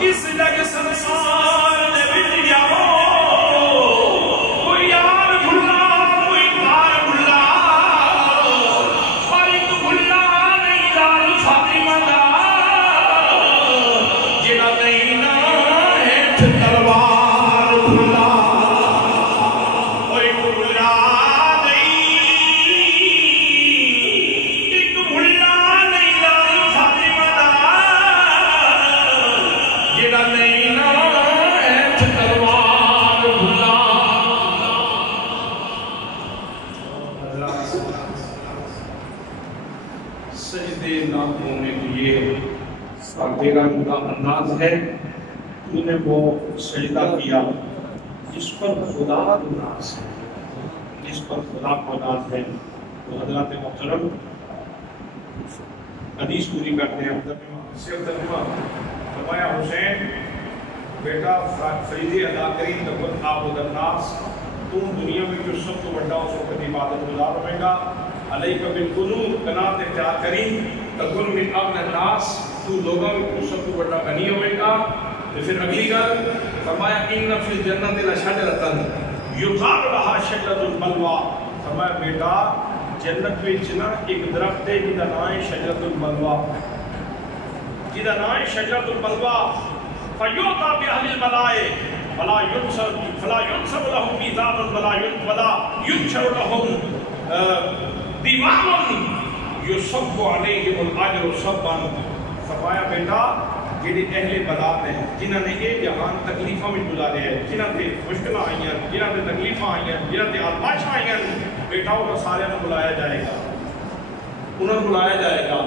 اس لگ سنسار نے بلیا کوئی یار بھلا کوئی کار بھلا اور ایک بھلا نہیں لال فاطمہ دا جنا نہیں نا ہے تلوار بھلا کوئی بھلا سجدے نہ ہونے لیے اور تیرا انداز ہے تو نے وہ سجدہ کیا جس پر خدا ناز ہے جس پر خدا کو ناز ہے تو حضرات محترم حدیث پوری کرتے ہیں ترجمہ فرمایا حسین بیٹا فریضے ادا کری تب آپ الناس تم دنیا میں جو سب تو بڑا اس وقت عبادت گزار ہوئے گا علیہ بالقنوت قناعت اختیار کری تکن من اغنى الناس تو لوگوں میں جو سب تو بڑا غنی ہوئے گا پھر اگلی گل فرمایا ان فی الجنت لشجرۃ یقال لها شجرۃ البلوى فرمایا بیٹا جنت میں نا ایک درخت ہے جس کا نام ہے شجرۃ البلوى جس کا نام ہے شجرۃ البلوى فیوتا باہل البلاء فلا ينصب لهم ميزان ولا ينشر لهم دیوان یصب علیہم الاجر صبا. فرمایا بیٹا جڑے اہل بلاد ہیں جنہاں نے یہ جہان تکلیفاں میں گزارے ہیں، جنہاں تے مشکل آئیاں، جنہاں تے تکلیفاں آئیاں، جنہاں تے آزمائش آئیاں، بیٹا انہاں سارے نوں بلایا جائے گا، انہاں نوں بلایا جائے گا.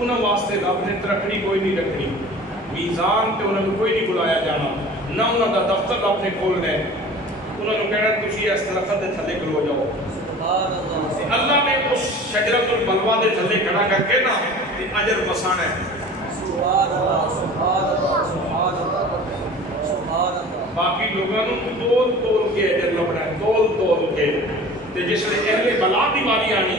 انہاں واسطے رب نے ترکڑی کوئی نہیں رکھنی، میزان تے انہاں نوں کوئی نہیں بلایا جانا، نہ انہاں دا دفتر رب نے کھولنا ہے. انہاں نوں کہنا تسی اس درخت دے تھلے کھلو جاؤ. اللہ نے اس شجرۃ البلوہ دے تھلے کھڑا کر کے نا تے اجر بسانا ہے. باقی لوگوں تول تول کے اجر لبنا ہے، تول تول کے. تے جس نے اہل بلا دی واری آنی،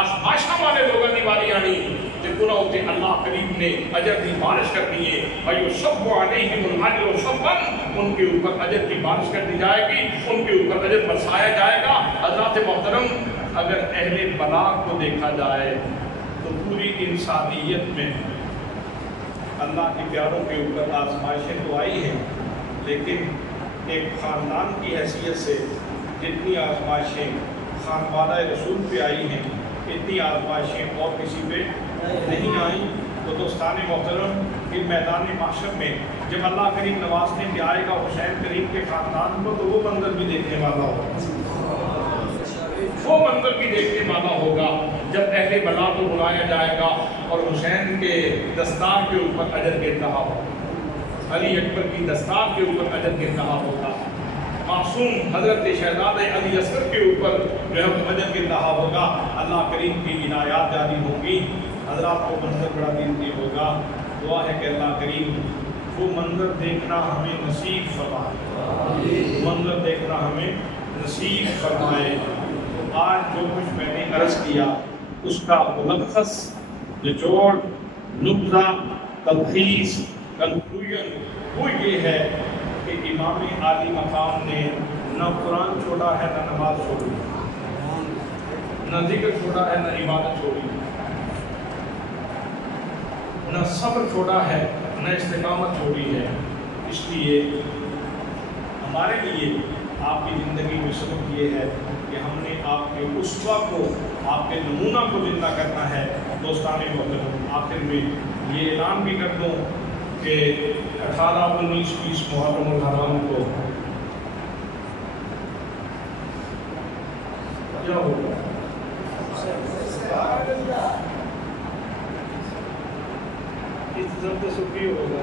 آزمائشاں والے لوگوں دی واری آنی، تے انہاں اوتے اللہ کریم نے اجر کی بارش کرنی ہے. وَيُصَبُّ عَلَيْهِمُ الْأَجْرُ صَبًّا، ان کے اوپر اجر کی بارش کر دی جائے گی، ان کے اوپر اجر برسایا جائے گا. حضرات محترم، اگر اہل بلا کو دیکھا جائے تو پوری انسانیت میں اللہ کے پیاروں کے اوپر آزمائشیں تو آئی ہیں، لیکن ایک خاندان کی حیثیت سے جتنی آزمائشیں خانوادہ رسول پہ آئی ہیں اتنی آزمائشیں اور کسی پہ نہیں آئیں. تو دوستان محترم، ان میدان محشر میں جب اللہ کریم نوازنے کے آئے گا حسین کریم کے خاندان کو، تو وہ منظر بھی دیکھنے والا ہوگا، وہ منظر بھی دیکھنے والا ہوگا جب اہل بلا کو بلایا جائے گا اور حسین کے دستار کے اوپر اجر گر رہا ہوگا، علی اکبر کی دستار کے اوپر اجر گر رہا ہوگا، معصوم حضرت شہزاد علی اصغر کے اوپر جو ہے اجر گر رہا ہوگا. اللہ کریم کی عنایات جاری ہوں گی. حضرات کو منظر بڑا دلتی ہوگا. دعا ہے کہ اللہ کریم وہ منظر دیکھنا ہمیں نصیب فرمائے، منظر دیکھنا ہمیں نصیب فرمائے. تو آج جو کچھ میں نے عرض کیا اس کا ملخص، نچوڑ، نبذہ، تلخیص، کنکلوژن وہ یہ ہے کہ امام عالی مقام نے نہ قرآن چھوڑا ہے، نہ نماز چھوڑی، نہ ذکر چھوڑا ہے، نہ عبادت چھوڑی، نہ صبر چھوڑا ہے، نہ استقامت چھوڑی ہے. اس لیے ہمارے لیے آپ کی زندگی میں سبق یہ ہے کہ ہم نے آپ کے اسوہ کو، آپ کے نمونہ کو زندہ کرنا ہے. دوستان محترم، آخر میں یہ اعلان بھی کر دوں کہ 18، 19، 20 محرم الحرام کو کیا ہوگا؟ سکی ہوگا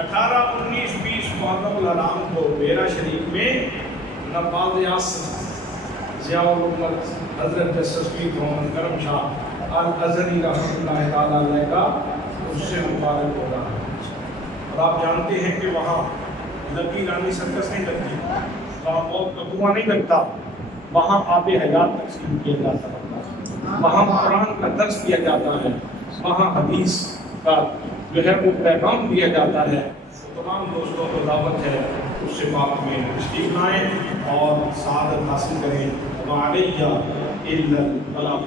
18، 19، 20 محرم الحرام کو بیرا شریف میں نواز اعظم ضیاء الامت حضرت جسٹس پیر محمد کرم شاہ الازہری رحمۃ اللہ تعالیٰ علیہ کا اس سے مبارک ہوگا. اور آپ جانتے ہیں کہ وہاں لکی رانی سرکس نہیں لگتی، وہاں موت کا کنواں نہیں لگتا، وہاں آب حیات تقسیم کیا جاتا ہے، وہاں قرآن کا درس دیا جاتا ہے، وہاں حدیث کا جو ہے وہ پیغام دیا جاتا ہے. تمام دوستوں کو دعوت ہے اس سے پاک میں تشریف لائیں اور سعادت حاصل کریں. وعلیہ الا البلاغ.